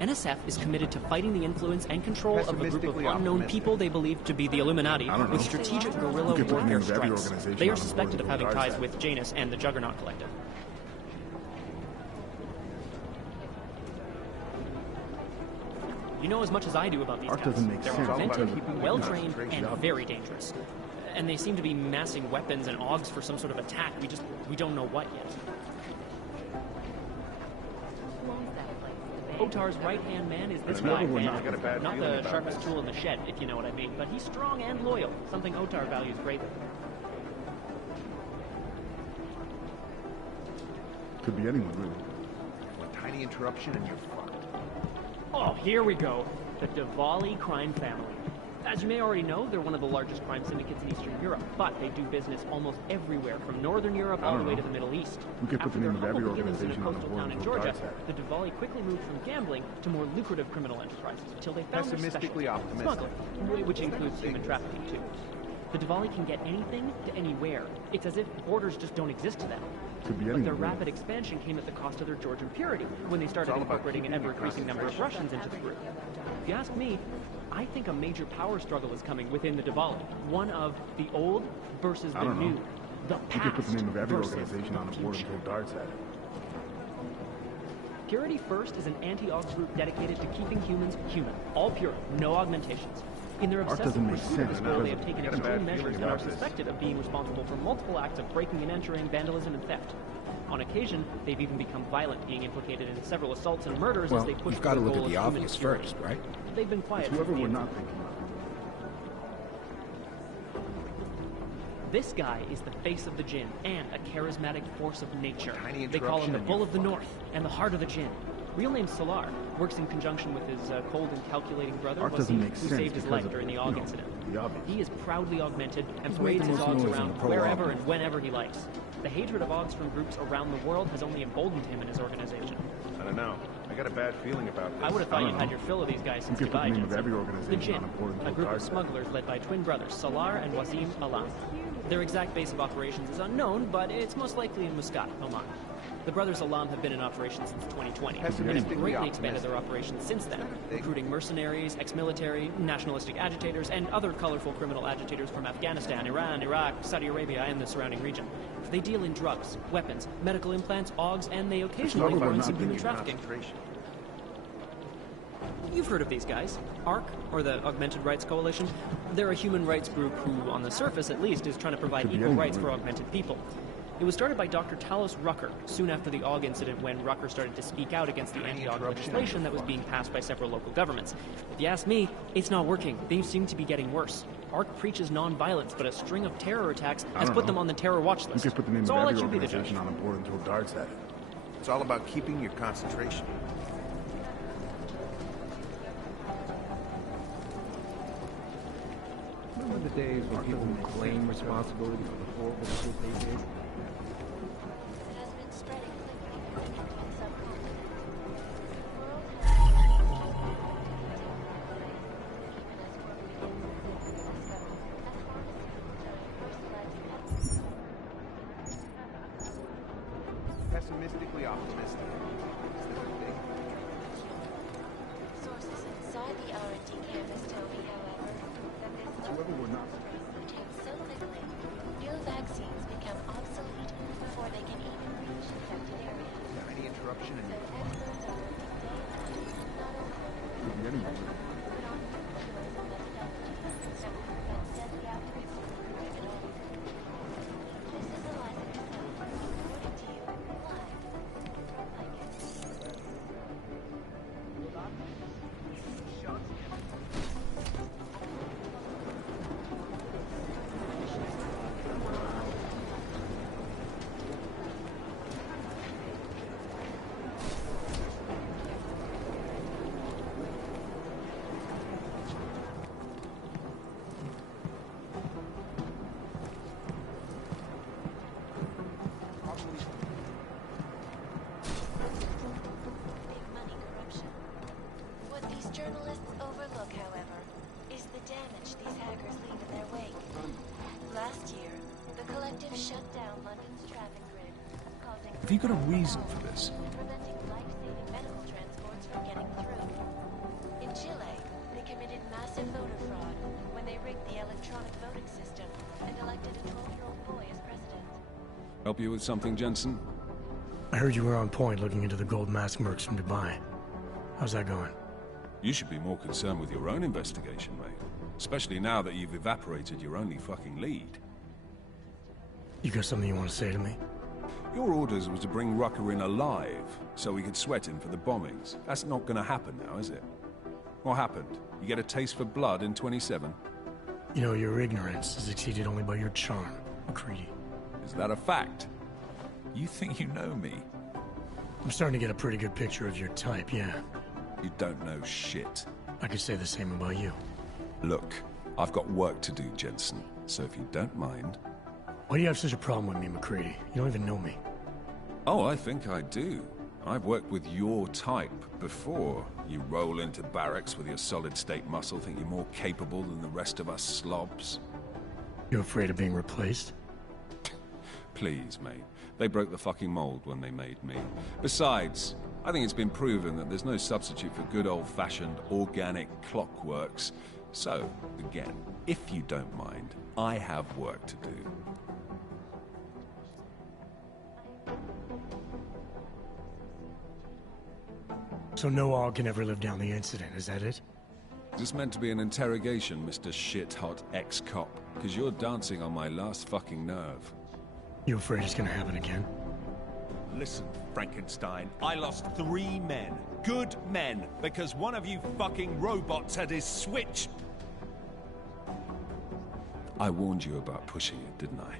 NSF is committed to fighting the influence and control of a group of Pessimistically unknown optimistic. people they believe to be the Illuminati I don't know. with strategic guerrilla We could put the warfare name of every strikes. organization They are on the board suspected of until it having dies ties out. with Janus and the Juggernaut Collective. You know as much as I do about these Art guys. doesn't make They're sense. inventive, well-trained, Concentration. and very dangerous. And they seem to be massing weapons and augs for some sort of attack. We don't know what yet. Otar's right-hand man is this guy, we're Van. not. I got a bad Not feeling the about sharpest this. tool in the shed, if you know what I mean, but he's strong and loyal, something Otar values greatly. Could be anyone, really. One tiny interruption and you're fucked. Oh, here we go. The Diwali crime family. As you may already know, they're one of the largest crime syndicates in Eastern Europe, but they do business almost everywhere, from Northern Europe all the way to the Middle East. We could put After the their name of every humble beginnings in a organization on the coastal board town in until it Georgia, dies out. the Diwali quickly moved from gambling to more lucrative criminal enterprises until they found their Pessimistically specialty, optimistic. smuggling, which includes human trafficking too. The Diwali can get anything to anywhere. It's as if borders just don't exist to them. Could be But anyone, their really. rapid expansion came at the cost of their Georgian purity when they started It's all about incorporating an keeping your ever-increasing number of concentration. Russians into the group. If you ask me, I think a major power struggle is coming within the Diwali. One of the old versus the new. The You past could put the name of every versus organization the on a board and future. throw darts at it. Purity First is an anti-Augs group dedicated to keeping humans human. All pure, no augmentations. In their Art obsessive doesn't make pursuit of sense this goal, they have because taken I got a bad extreme measures feeling and are about this. suspected of being responsible for multiple acts of breaking and entering, vandalism, and theft. On occasion, they've even become violent, being implicated in several assaults and murders Well, as they push you've got to for the look goal at the of human obvious purity. first, right? They've been quiet. It's whoever since the we're incident. not thinking of. This guy is the face of the Jinn and a charismatic force of nature. Tiny They call him the interruption Bull and of the you're North and the Heart of the Jinn. Real name Solar, works in conjunction with his cold and calculating brother, Art doesn't Wasim, make who sense saved his because life of, during the you AUG know, incident. the obvious. He is proudly augmented and He's made parades the his most AUGs noise in around the pro wherever AUG. and whenever he likes. The hatred of AUGs from groups around the world has only emboldened him and his organization. I don't know. I got a bad feeling about this. I would have thought you'd had your fill of these guys You since could put the Dubai, name of Jensen. every The organization Jinn, on a board and a throw group of darts at it. smugglers led by twin brothers Salar and Wasim Alam. Their exact base of operations is unknown, but it's most likely in Muscat, Oman. The brothers Alam have been in operation since 2020 and have Pessimistically greatly expanded optimistic. their operations since then, recruiting mercenaries, ex-military, nationalistic agitators, and other colorful criminal agitators from Afghanistan, Iran, Iraq, Saudi Arabia, and the surrounding region. They deal in drugs, weapons, medical implants, AUGs, and they occasionally Smuggle run not some human thinking trafficking. You've heard of these guys. ARC, or the Augmented Rights Coalition. They're a human rights group who, on the surface at least, is trying to provide Could be equal anyone, rights for really. augmented people. It was started by Dr. Talos Rucker, soon after the AUG incident when Rucker started to speak out against the anti-AUG legislation that was being passed by several local governments. If you ask me, it's not working. Things seem to be getting worse. ARC preaches non-violence, but a string of terror attacks I has don't put know. them on the terror watch You list. could put the name So of I'll every let you be the judge. organization on a board and throw darts at it. It's all about keeping your concentration. Remember the days when people would claim responsibility for the horrible shit they did? It has been spreading quickly through the Indian subcontinent. The world has Pessimistically optimistic. Is that a thing? sources inside the R&D campus tell me, however, that this Whoever we're not. mutates so quickly, new vaccines become obsolete before they can even reach infected areas. Tiny interruption and So experts are working day and night, not only Could be anyone. but on new formulas and methodologies that will prevent deadly outbreaks of recurring at all. This is Eliza Cassell, reporting to you live from my campus. Big money corruption. What these journalists overlook, however, is the damage these hackers leave in their wake. Last year, the collective shut down London's traffic grid, causing Have you got a reason for this? and preventing life-saving medical transports from getting through. In Chile, they committed massive voter fraud when they rigged the electronic voting system and elected a 12-year-old boy as president. Help you with something, Jensen? I heard you were on point looking into the gold mask mercs from Dubai. How's that going? You should be more concerned with your own investigation, mate. Especially now that you've evaporated your only fucking lead. You got something you want to say to me? Your orders was to bring Rucker in alive, so we could sweat him for the bombings. That's not gonna happen now, is it? What happened? You get a taste for blood in 27? You know, your ignorance is exceeded only by your charm, McCready. Is that a fact? You think you know me? I'm starting to get a pretty good picture of your type, yeah. You don't know shit. I could say the same about you. Look, I've got work to do, Jensen, so if you don't mind... Why do you have such a problem with me, McCready? You don't even know me. Oh, I think I do. I've worked with your type before. You roll into barracks with your solid-state muscle, think you're more capable than the rest of us slobs. You afraid of being replaced? Please, mate. They broke the fucking mold when they made me. Besides, I think it's been proven that there's no substitute for good old-fashioned organic clockworks. So, again, if you don't mind, I have work to do. So no AUG can ever live down the incident, is that it? Is this meant to be an interrogation, Mr. Shit-Hot ex-cop? Because you're dancing on my last fucking nerve. You afraid it's gonna happen again? Listen, Frankenstein, I lost 3 men. Good men. Because one of you fucking robots had his switch. I warned you about pushing it, didn't I?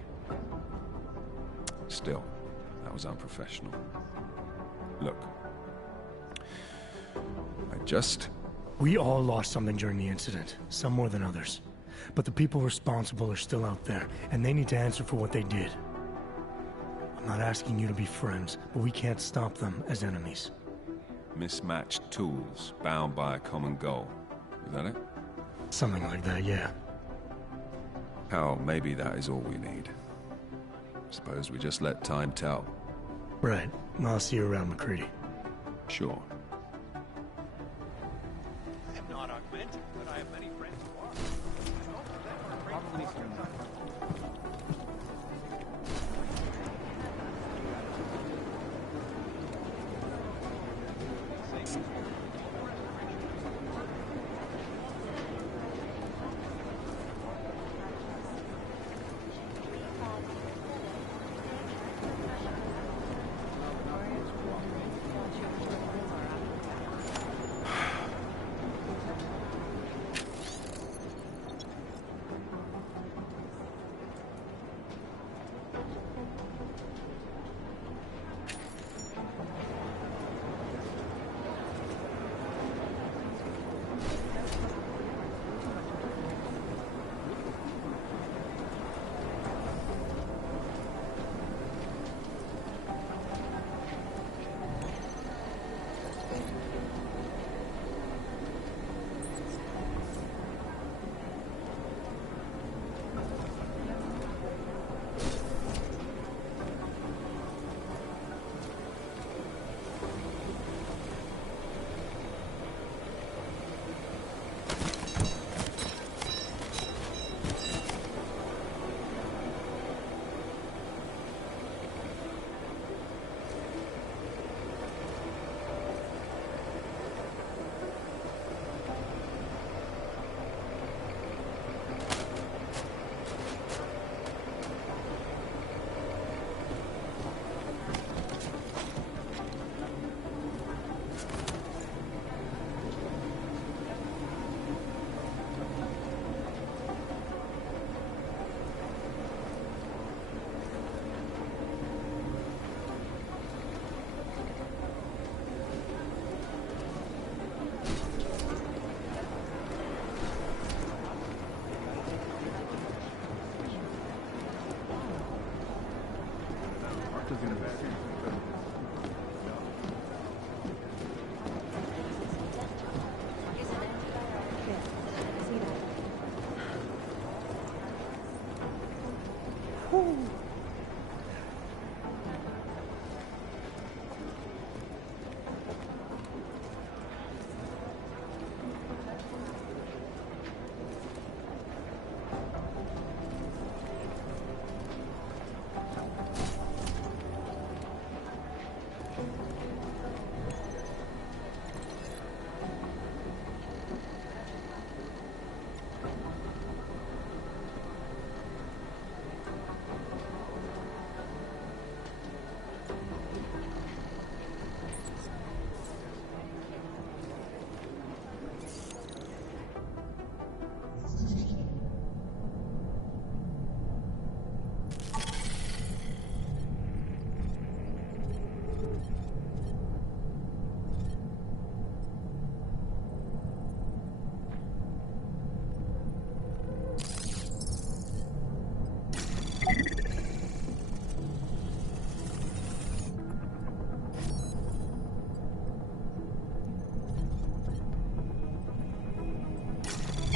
Still, that was unprofessional. Look. We all lost something during the incident, some more than others. But the people responsible are still out there, and they need to answer for what they did. I'm not asking you to be friends, but we can't stop them as enemies. Mismatched tools, bound by a common goal. Is that it? Something like that, yeah. Hell, maybe that is all we need. Suppose we just let time tell. Right. I'll see you around, McCready. Sure. I'm not augmented, but I have many friends who are. Most of them are afraid to take their time.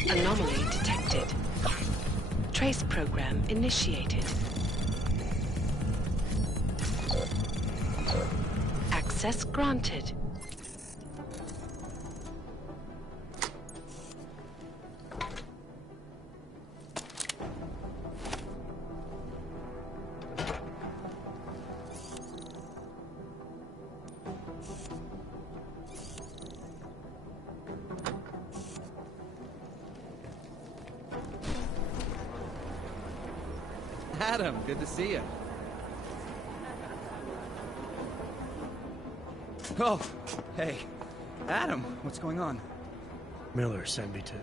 Anomaly detected. Trace program initiated. Access granted. Adam, good to see you. Oh, hey. Adam, what's going on? Miller sent me to...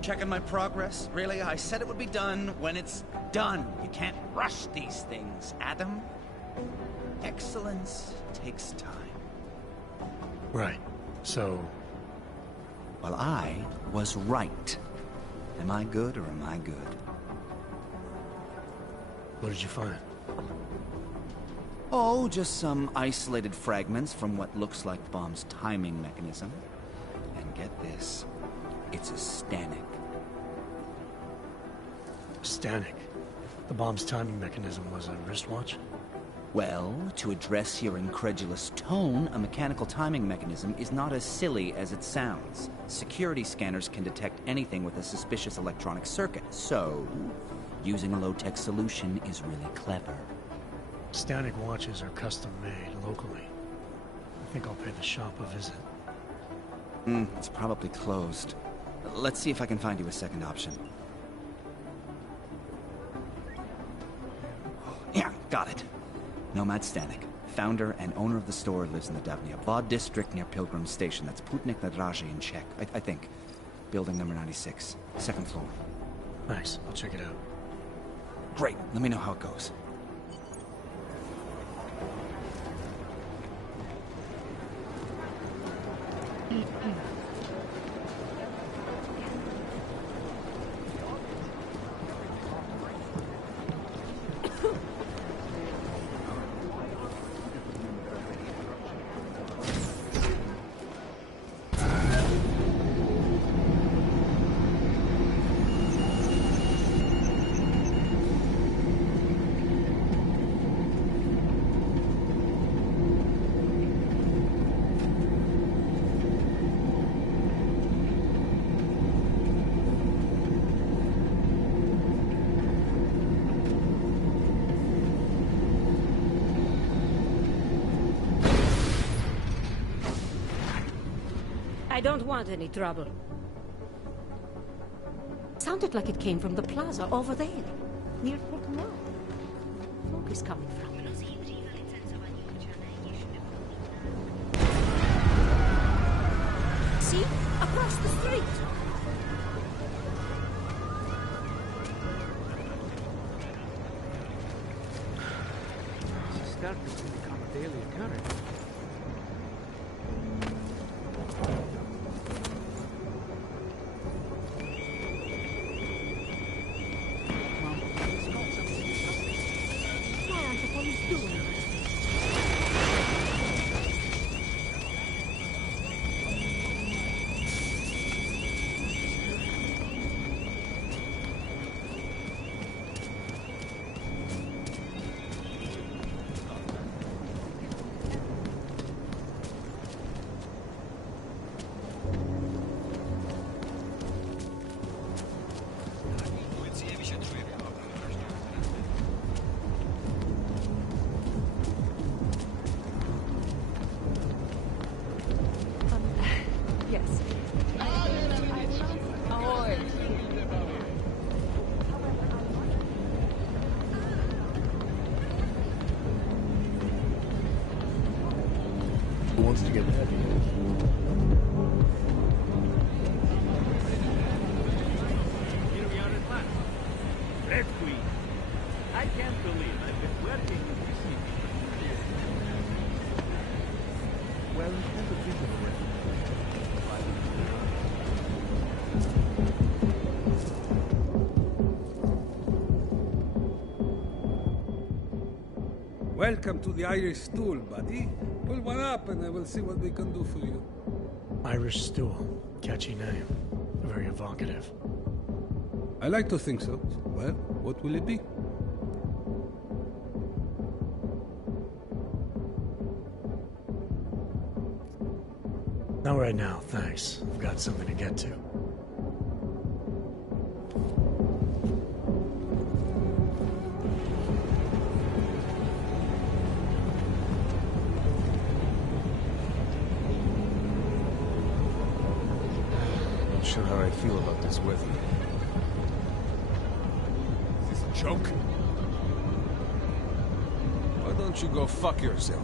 Checking my progress? Really? I said it would be done when it's done. You can't rush these things, Adam. Excellence takes time. Right. So... Well, I was right. Am I good or am I good? What did you find? Oh, just some isolated fragments from what looks like the bomb's timing mechanism. And get this, it's a Stanek. Stanek? The bomb's timing mechanism was a wristwatch? Well, to address your incredulous tone, a mechanical timing mechanism is not as silly as it sounds. Security scanners can detect anything with a suspicious electronic circuit, so using a low-tech solution is really clever. Stanek watches are custom-made locally. I think I'll pay the shop a visit. It's probably closed. Let's see if I can find you a second option. Yeah, got it. Nomad Stanek, founder and owner of the store, lives in the Davnia Vod district near Pilgrim Station. That's Putnik Nadraji in Czech, I think. Building number 96, second floor. Nice, I'll check it out. Great, let me know how it goes. I don't want any trouble. Sounded like it came from the plaza over there, near Portmore. Smoke is coming from. See? Across the street! It's starting to become a daily occurrence. Who wants to get ahead? Here we are at last. Red Queen. I can't believe I've been working with this city. Well, it's never been a Welcome to the Irish Stool, buddy. Pull one up and I will see what we can do for you. Irish Stool. Catchy name. Very evocative. I like to think so. Well, what will it be? Not right now, thanks. I've got something to get to. Not sure how I feel about this weather. Is this a joke? Why don't you go fuck yourself?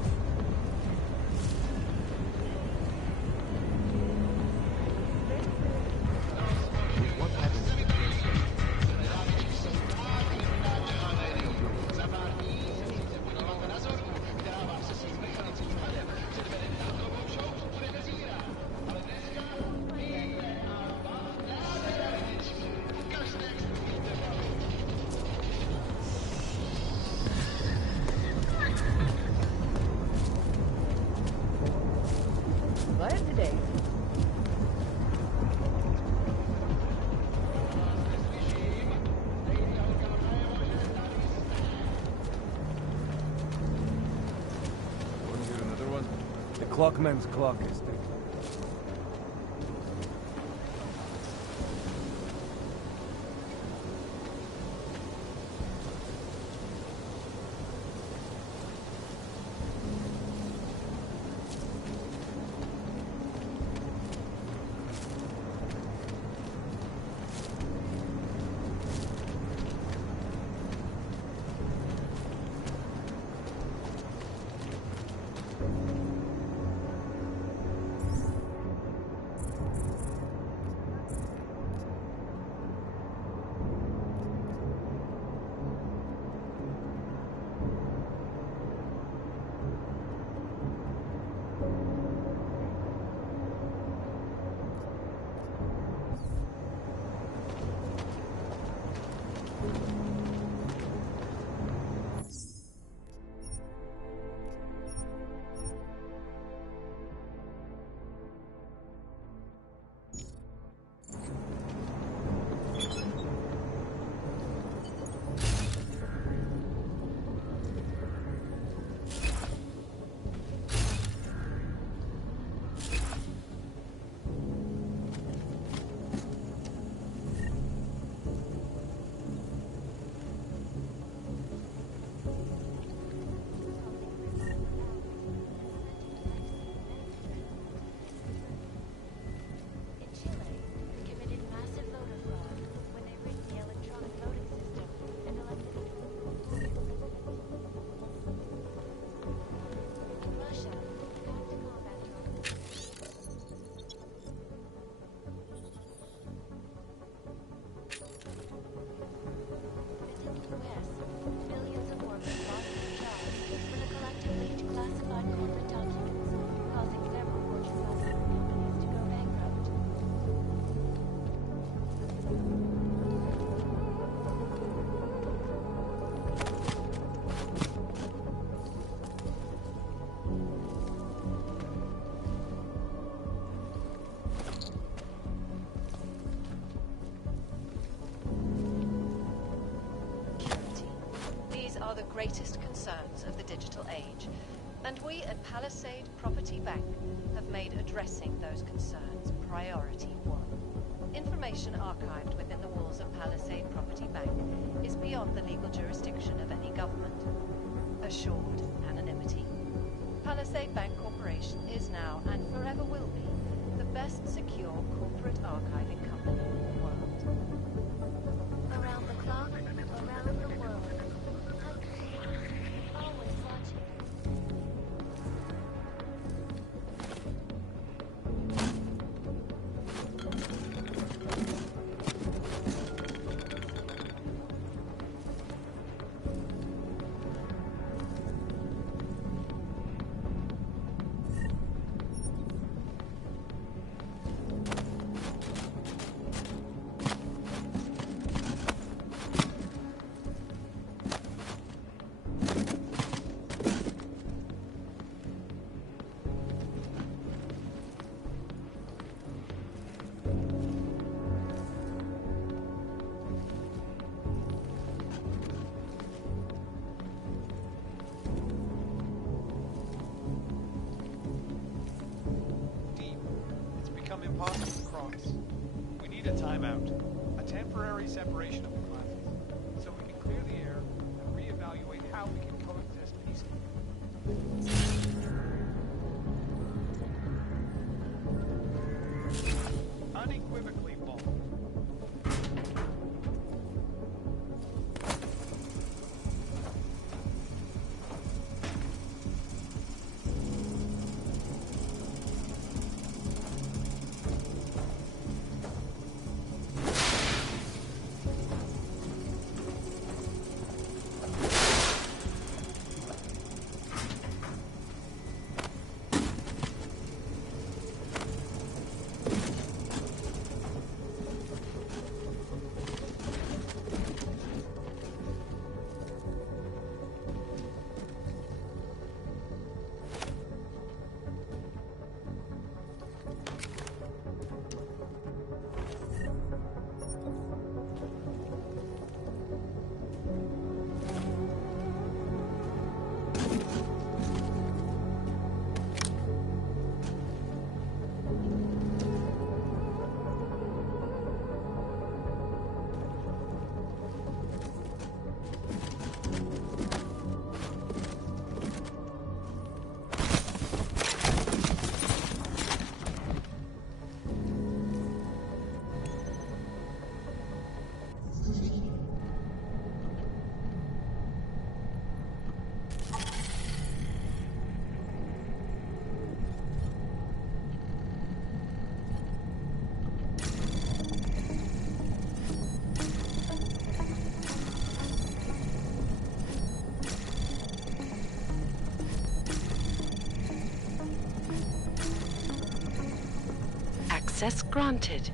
What today? Want to get another one? The clockman's clock is ticking. In Chile, they committed massive voter fraud when they rigged the electronic voting system and elected In Russia, the guide to combat drones. And in the US, millions of workers lost their jobs when the collective leaked classified corporate documents, causing several Fortune 500 companies to go bankrupt. These are the greatest concerns of the digital age, and we at Palisade Property Bank have made addressing those concerns priority one. Information archived within the walls of Palisade Property Bank is beyond the legal jurisdiction of any government. Assured anonymity. Palisade Bank Corporation is now and forever will be the best secure corporate archiving company in the world. Around the clock, around the world. Always watching. become impossible to cross. We need a timeout. A temporary separation of the classes. So we can clear the air and reevaluate how we can coexist peacefully. Unequivocally, Ball. Access granted.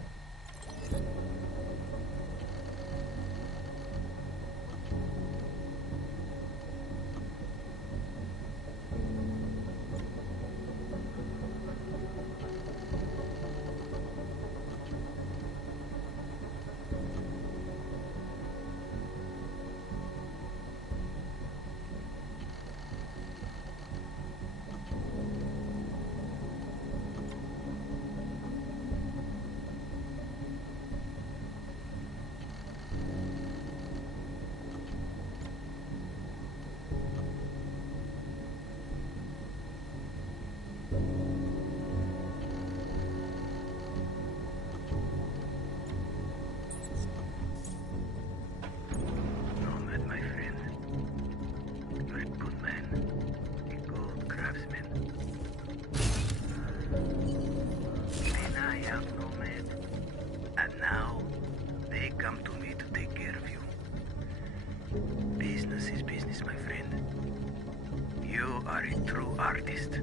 Artist.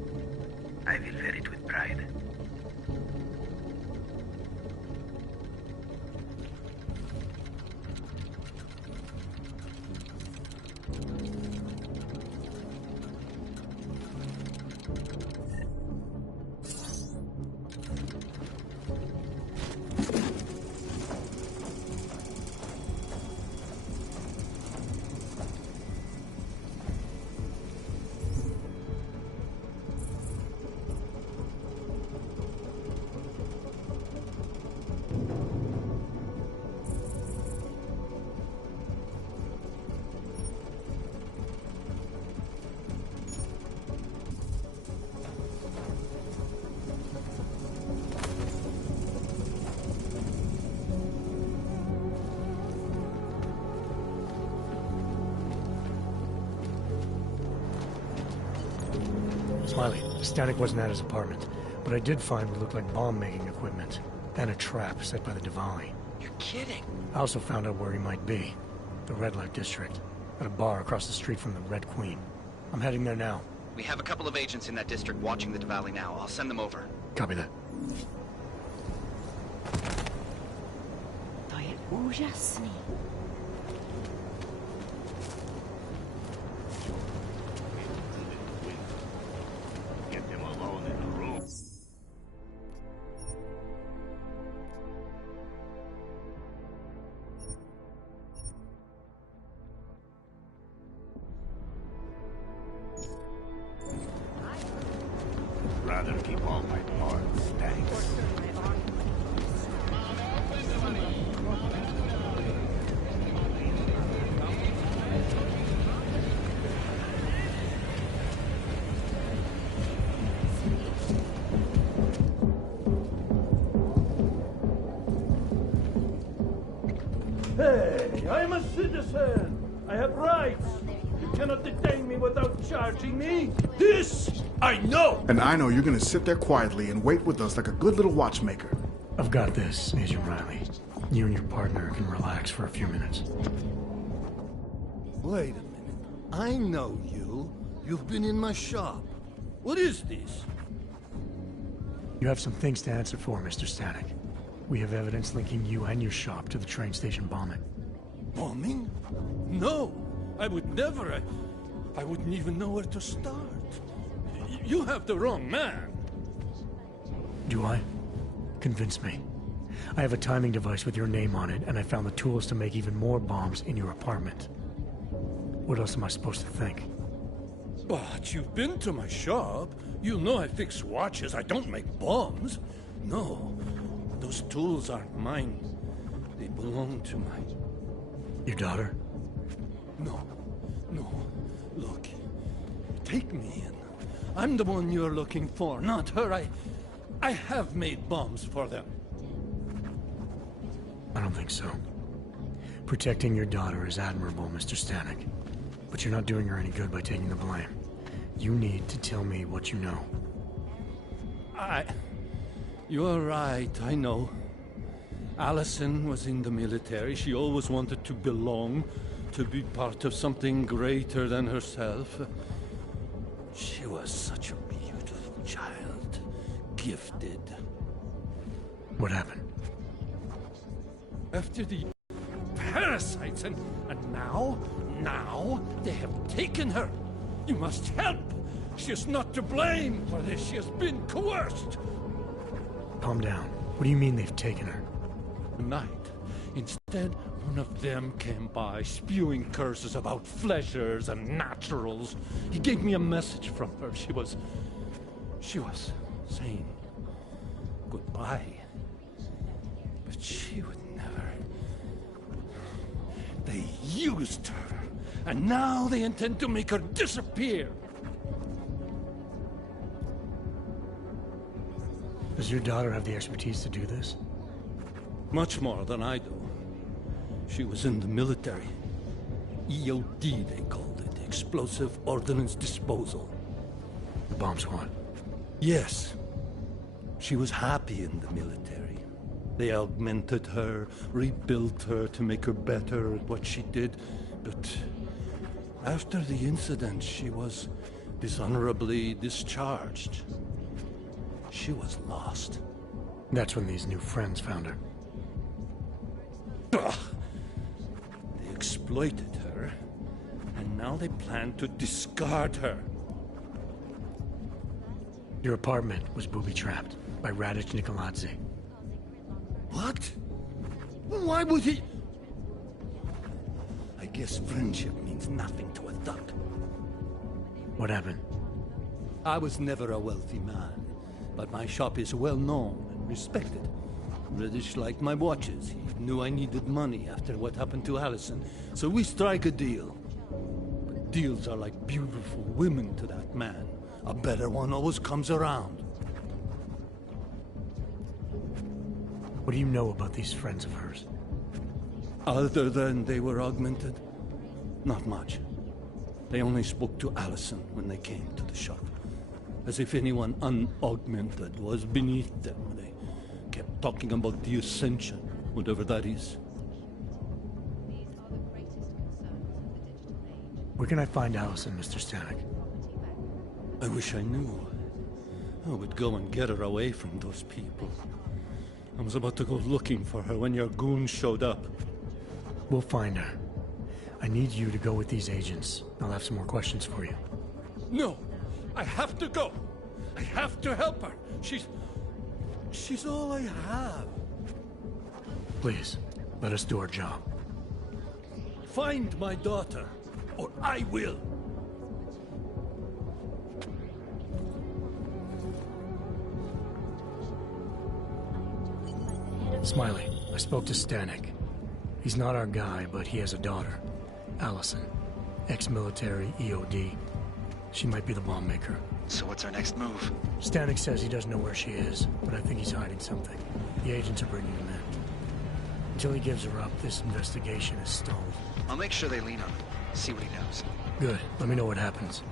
I will wear it with pride. Smiley, Stanek wasn't at his apartment, but I did find what looked like bomb-making equipment, and a trap set by the Diwali. You're kidding. I also found out where he might be. The Red Light District, at a bar across the street from the Red Queen. I'm heading there now. We have a couple of agents in that district watching the Diwali now. I'll send them over. Copy that. To je úžasný. rather keep all my parts, thanks. Hey, I'm a citizen. I have rights. You cannot detain me without charging me. This I know. And I know you're gonna sit there quietly and wait with us like a good little watchmaker. I've got this, Agent Riley. You and your partner can relax for a few minutes. Wait a minute. I know you. You've been in my shop. What is this? You have some things to answer for, Mr. Stanek. We have evidence linking you and your shop to the train station bombing. Bombing? No, I would never. I wouldn't even know where to start. You have the wrong man. Do I? Convince me. I have a timing device with your name on it, and I found the tools to make even more bombs in your apartment. What else am I supposed to think? But you've been to my shop. You know I fix watches. I don't make bombs. No, those tools aren't mine. They belong to my... Your daughter? No. Look, take me in. I'm the one you're looking for, not her. I have made bombs for them. I don't think so. Protecting your daughter is admirable, Mr. Stanek. But you're not doing her any good by taking the blame. You need to tell me what you know. You're right, I know. Allison was in the military. She always wanted to belong, to be part of something greater than herself. She was such a beautiful child. Gifted. What happened? After the parasites, and now they have taken her. You must help. She is not to blame for this. She has been coerced. Calm down. What do you mean they've taken her? Night. Instead, one of them came by, spewing curses about fleshers and naturals. He gave me a message from her. She was saying goodbye. But she would never. They used her, and now they intend to make her disappear. Does your daughter have the expertise to do this? Much more than I do. She was in the military. EOD, they called it. Explosive Ordnance Disposal. The bomb squad? Yes. She was happy in the military. They augmented her, rebuilt her to make her better at what she did. But after the incident, she was dishonorably discharged. She was lost. That's when these new friends found her. Ugh. They exploited her, and now they plan to discard her. Your apartment was booby-trapped by Radic Nikoladze. What? Why would he? I guess friendship means nothing to a thug. What happened? I was never a wealthy man, but my shop is well known and respected. Radic liked my watches. He knew I needed money after what happened to Allison, so we strike a deal. But deals are like beautiful women to that man. A better one always comes around. What do you know about these friends of hers? Other than they were augmented? Not much. They only spoke to Allison when they came to the shop. As if anyone unaugmented was beneath them. They kept talking about the Ascension, whatever that is. Where can I find Allison, Mr. Stanek? I wish I knew. I would go and get her away from those people. I was about to go looking for her when your goons showed up. We'll find her. I need you to go with these agents. I'll have some more questions for you. No! I have to go! I have to help her! She's all I have. Please, let us do our job. Find my daughter, or I will! Smiley, I spoke to Stanek. He's not our guy, but he has a daughter, Allison. Ex-military, EOD. She might be the bomb maker. So what's our next move? Stanek says he doesn't know where she is, but I think he's hiding something. The agents are bringing him in. Until he gives her up, this investigation is stalled. I'll make sure they lean on him. See what he knows. Good. Let me know what happens.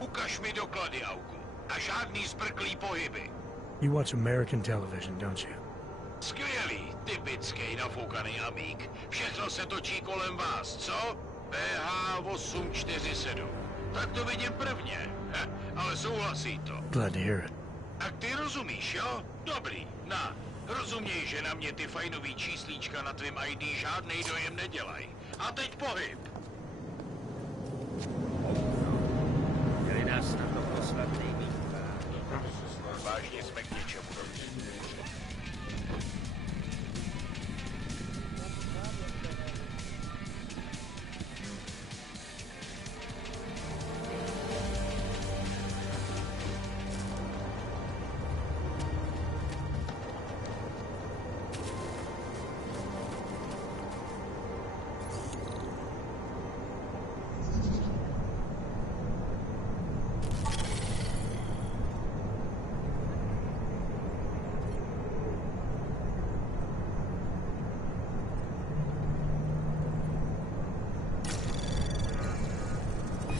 Ukaž mi doklady, Auku. A žádný zbrklý pohyby. You watch American television, don't you? Skvělý, typický nafoukaný amík. Všechno se točí kolem vás, co? PH847. Tak to vidím prvně. Ale souhlasí to. Glad to hear it. A ty rozumíš, jo? Dobrý, rozuměj, že na mě ty fajnový číslíčka na tvým ID žádnej dojem nedělají. A teď pohyb. Měli nás na to poslat nejvíc. Vážně jsme k něčemu dobří.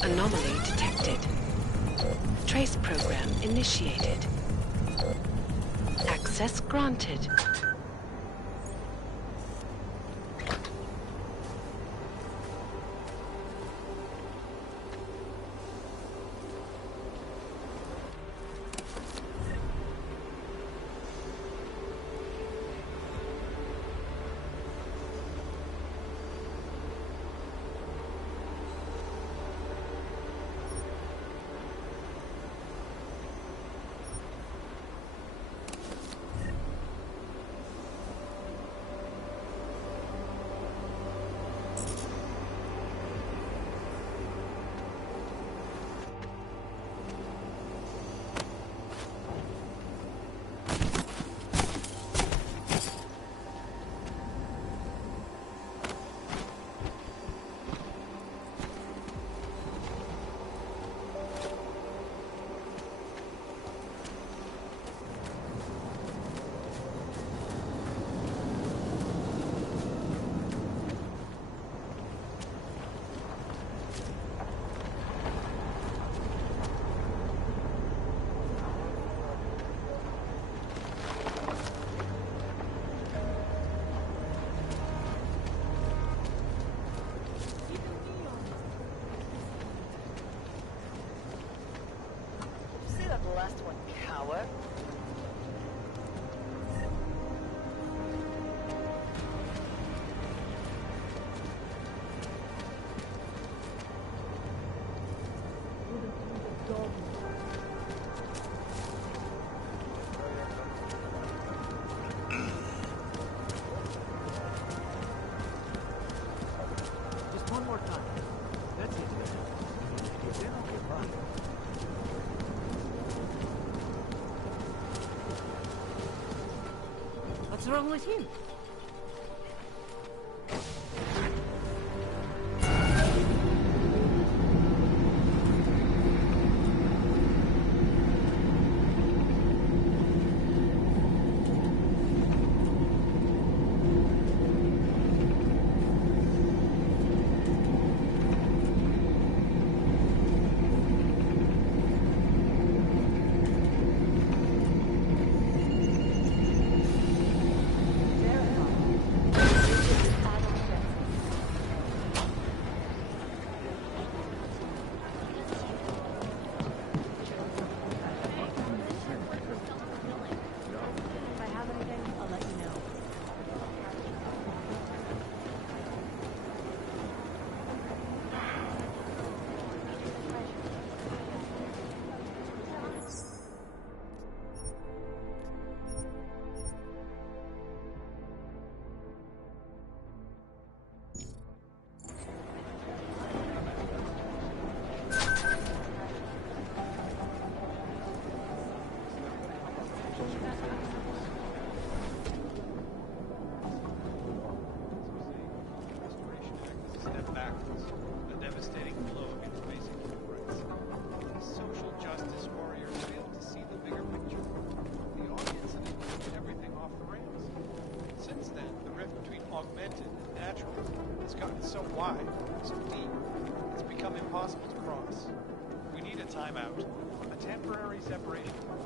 Anomaly detected. Trace program initiated. Access granted. What's wrong with him? Step backwards, a devastating blow against basic human rights. These social justice warriors fail to see the bigger picture. The audience has pushed everything off the rails. Since then, the rift between augmented and natural has gotten so wide, so deep, it's become impossible to cross. We need a timeout, a temporary separation from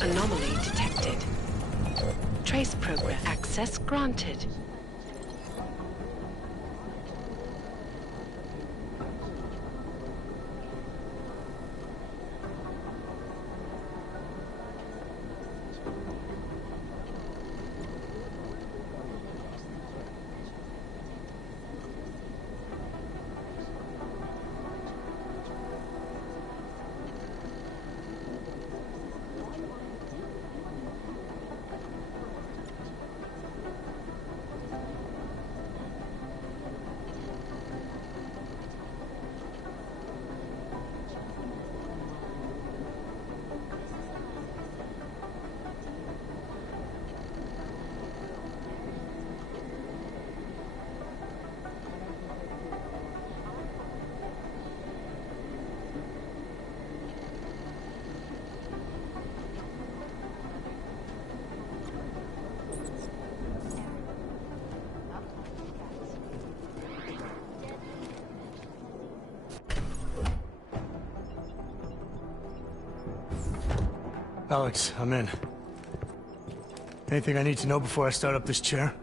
Anomaly detected. Trace program access granted. Alex, I'm in. Anything I need to know before I start up this chair?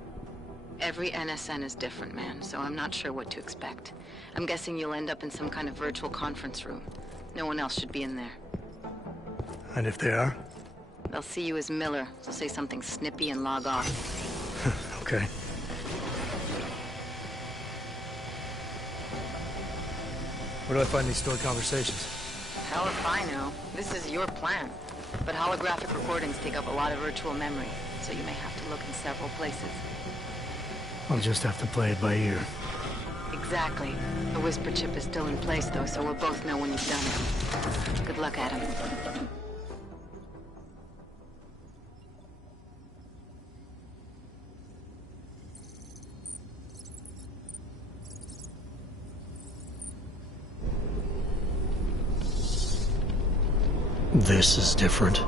Every NSN is different, man, so I'm not sure what to expect. I'm guessing you'll end up in some kind of virtual conference room. No one else should be in there. And if they are? They'll see you as Miller. They'll say something snippy and log off. Okay. Where do I find these stored conversations? Hell if I know. This is your plan. But holographic recordings take up a lot of virtual memory, so you may have to look in several places. I'll just have to play it by ear. Exactly. The whisper chip is still in place, though, so we'll both know when you've done it. Good luck, Adam. This is different.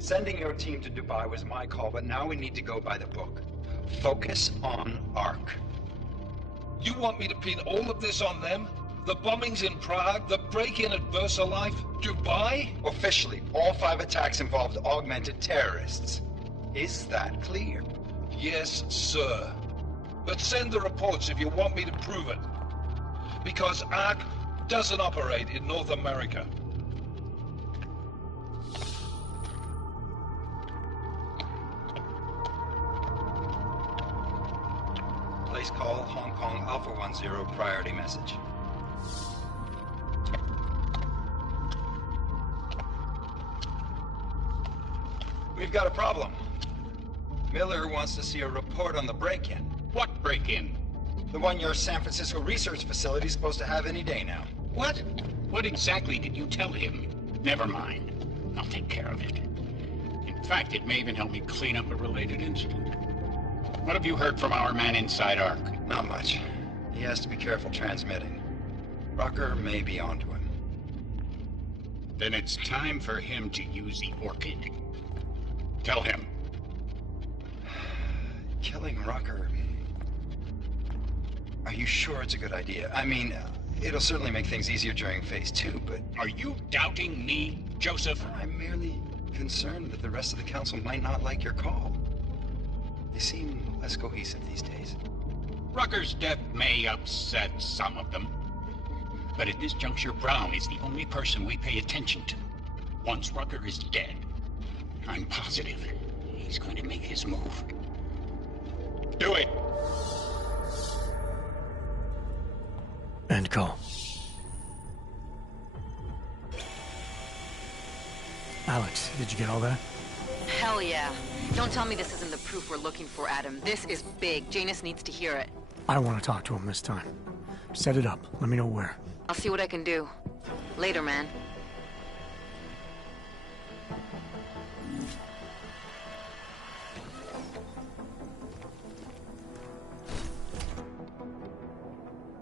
Sending your team to Dubai was my call, but now we need to go by the book. Focus on ARC. You want me to pin all of this on them? The bombings in Prague, the break-in at VersaLife, Dubai? Officially, all 5 attacks involved augmented terrorists. Is that clear? Yes, sir. But send the reports if you want me to prove it. Because ARC doesn't operate in North America. Place call, Hong Kong Alpha 10, priority message. We've got a problem. Miller wants to see a report on the break-in. What break-in? The one your San Francisco research facility is supposed to have any day now. What? What exactly did you tell him? Never mind. I'll take care of it. In fact, it may even help me clean up a related incident. What have you heard from our man inside ARC? Not much. He has to be careful transmitting. Rucker may be onto him. Then it's time for him to use the Orchid. Tell him. Killing Rucker... Are you sure it's a good idea? I mean, it'll certainly make things easier during Phase 2, but... Are you doubting me, Joseph? I'm merely concerned that the rest of the Council might not like your call. They seem less cohesive these days. Rucker's death may upset some of them. But at this juncture, Brown is the only person we pay attention to. Once Rucker is dead, I'm positive he's going to make his move. Do it! End call. Alex, did you get all that? Hell yeah. Don't tell me this isn't the proof we're looking for, Adam. This is big. Janus needs to hear it. I want to talk to him this time. Set it up. Let me know where. I'll see what I can do. Later, man.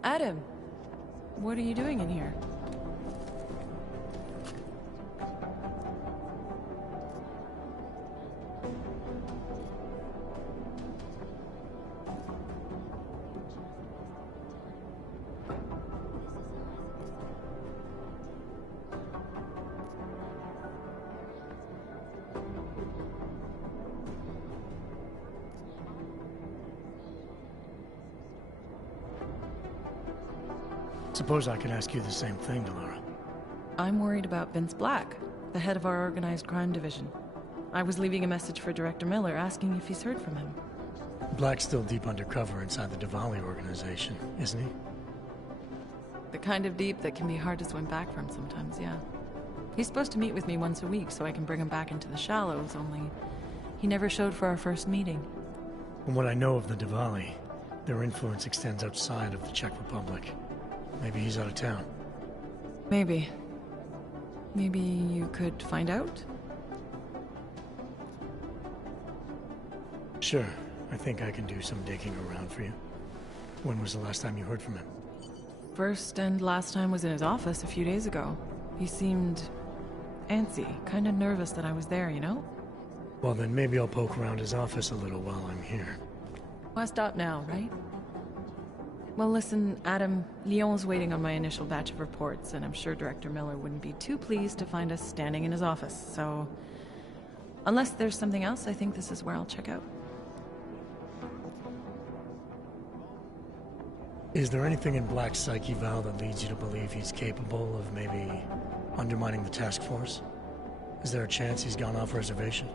Adam, what are you doing in here? Suppose I could ask you the same thing, Delora. I'm worried about Vince Black, the head of our organized crime division. I was leaving a message for Director Miller asking if he's heard from him. Black's still deep undercover inside the Diwali organization, isn't he? The kind of deep that can be hard to swim back from sometimes, yeah. He's supposed to meet with me once a week so I can bring him back into the shallows, only he never showed for our first meeting. From what I know of the Diwali, their influence extends outside of the Czech Republic. Maybe he's out of town. Maybe. Maybe you could find out? Sure. I think I can do some digging around for you. When was the last time you heard from him? First and last time was in his office a few days ago. He seemed antsy, kind of nervous that I was there, you know? Well, then maybe I'll poke around his office a little while I'm here. Why stop now, right? Well, listen, Adam, Lyon's waiting on my initial batch of reports, and I'm sure Director Miller wouldn't be too pleased to find us standing in his office, so... Unless there's something else, I think this is where I'll check out. Is there anything in Black's psyche, Val, that leads you to believe he's capable of maybe undermining the task force? Is there a chance he's gone off reservation?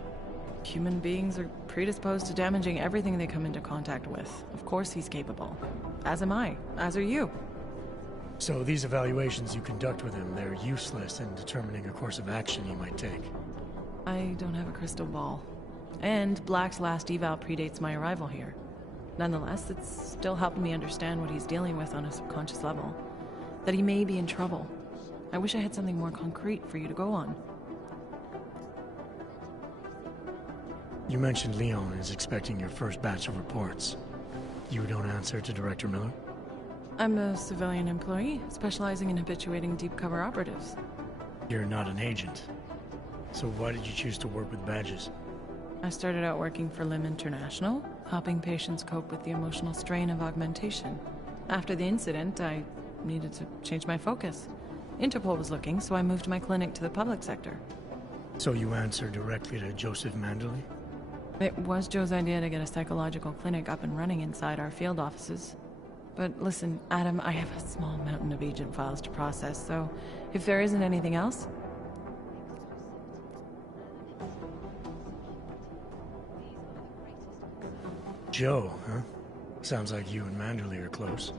Human beings are predisposed to damaging everything they come into contact with. Of course he's capable. As am I. As are you. So these evaluations you conduct with him, they're useless in determining a course of action he might take? I don't have a crystal ball. And Black's last eval predates my arrival here. Nonetheless, it's still helping me understand what he's dealing with on a subconscious level. That he may be in trouble. I wish I had something more concrete for you to go on. You mentioned Leon is expecting your first batch of reports. You don't answer to Director Miller? I'm a civilian employee, specializing in habituating deep cover operatives. You're not an agent. So So why did you choose to work with badges? I started out working for Lim International, helping patients cope with the emotional strain of augmentation. After the incident, I needed to change my focus. Interpol was looking, so I moved my clinic to the public sector. So you answer directly to Joseph Manderley? It was Joe's idea to get a psychological clinic up and running inside our field offices. But listen, Adam, I have a small mountain of agent files to process, so if there isn't anything else... Joe, huh? Sounds like you and Manderley are close.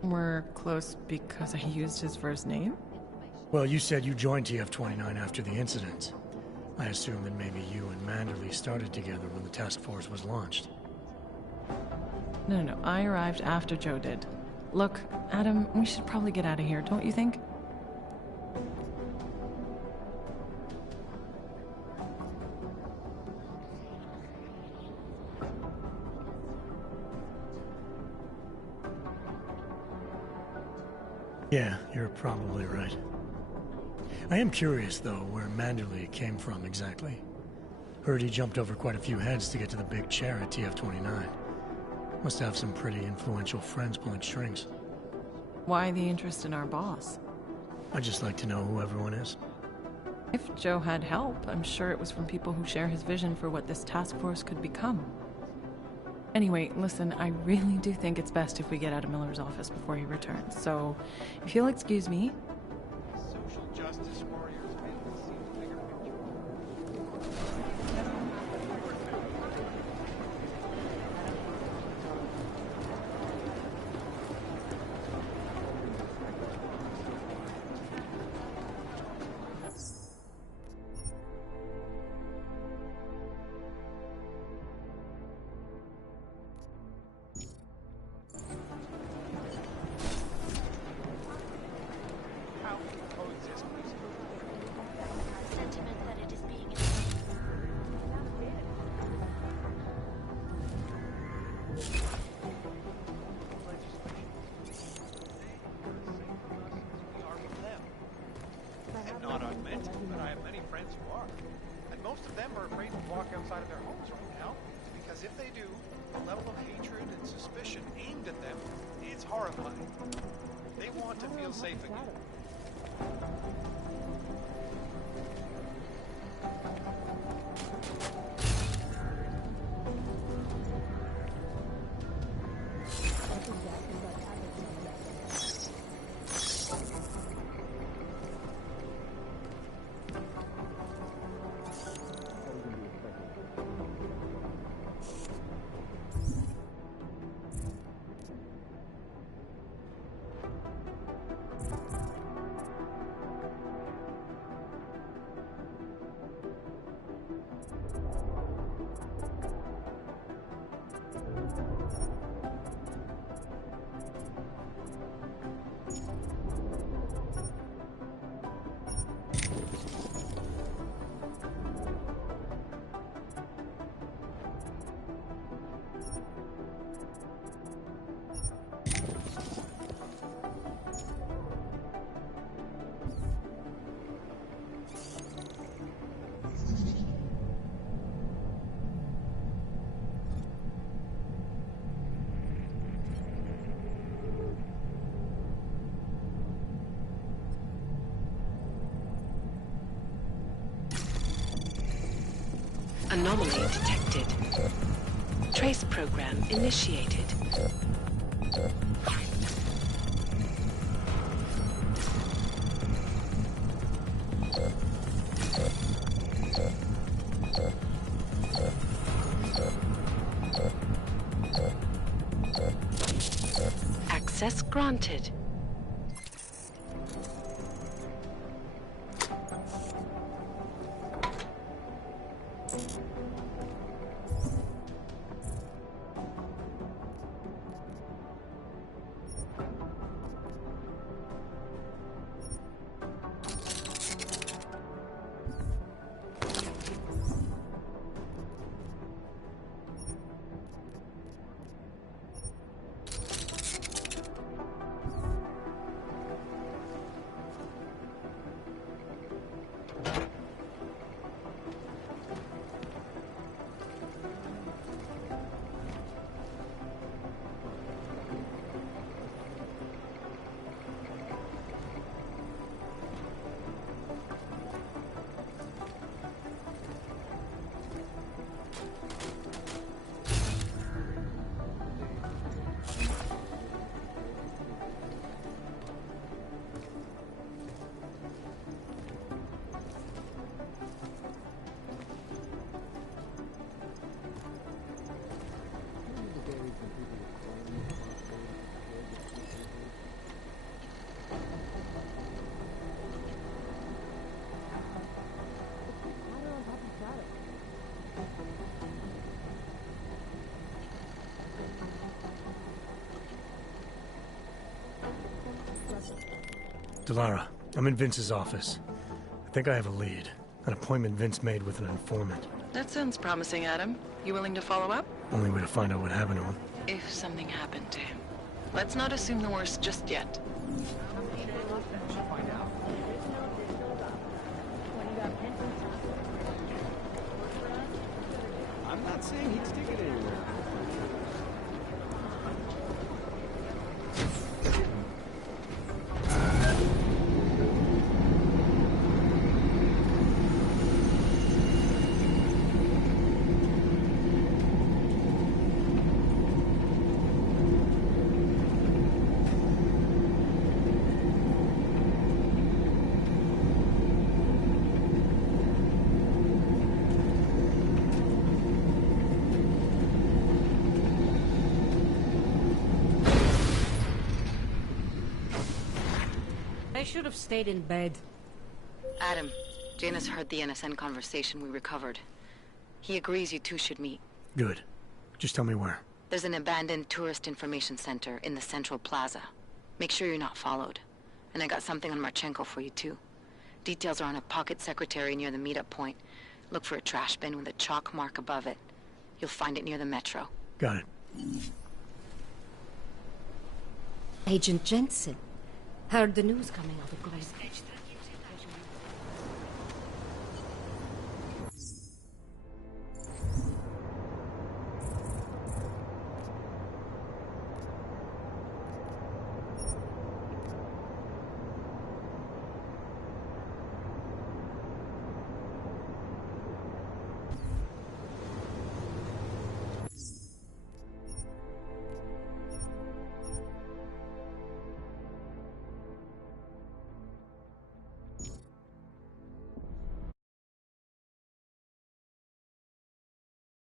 We're close because I used his first name? Well, you said you joined TF-29 after the incident. I assume that maybe you and Manderley started together when the task force was launched. No, I arrived after Joe did. Look, Adam, we should probably get out of here, don't you think? Yeah, you're probably right. I am curious, though, where Manderley came from exactly. Heard he jumped over quite a few heads to get to the big chair at TF-29. Must have some pretty influential friends pulling strings. Why the interest in our boss? I'd just like to know who everyone is. If Joe had help, I'm sure it was from people who share his vision for what this task force could become. Anyway, listen, I really do think it's best if we get out of Miller's office before he returns, so if you'll excuse me... Social justice warriors fail to see the bigger picture. Sentiment that it is being And not augmented, but I have many friends who are. And most of them are afraid to walk outside of their homes right now, because if they do, the level of hatred and suspicion aimed at them is horrifying. They want to feel safe again. Anomaly detected. Trace program initiated. Access granted. Delara, I'm in Vince's office. I think I have a lead. An appointment Vince made with an informant. That sounds promising, Adam. You willing to follow up? Only way to find out what happened to him. If something happened to him. Let's not assume the worst just yet. I'm not saying he'd stick it anywhere. I should have stayed in bed. Adam, Janus heard the NSN conversation we recovered. He agrees you two should meet. Good. Just tell me where. There's an abandoned tourist information center in the central plaza. Make sure you're not followed. And I got something on Marchenko for you too. Details are on a pocket secretary near the meetup point. Look for a trash bin with a chalk mark above it. You'll find it near the metro. Got it. Agent Jensen. Heard the news coming out of Glass Edge.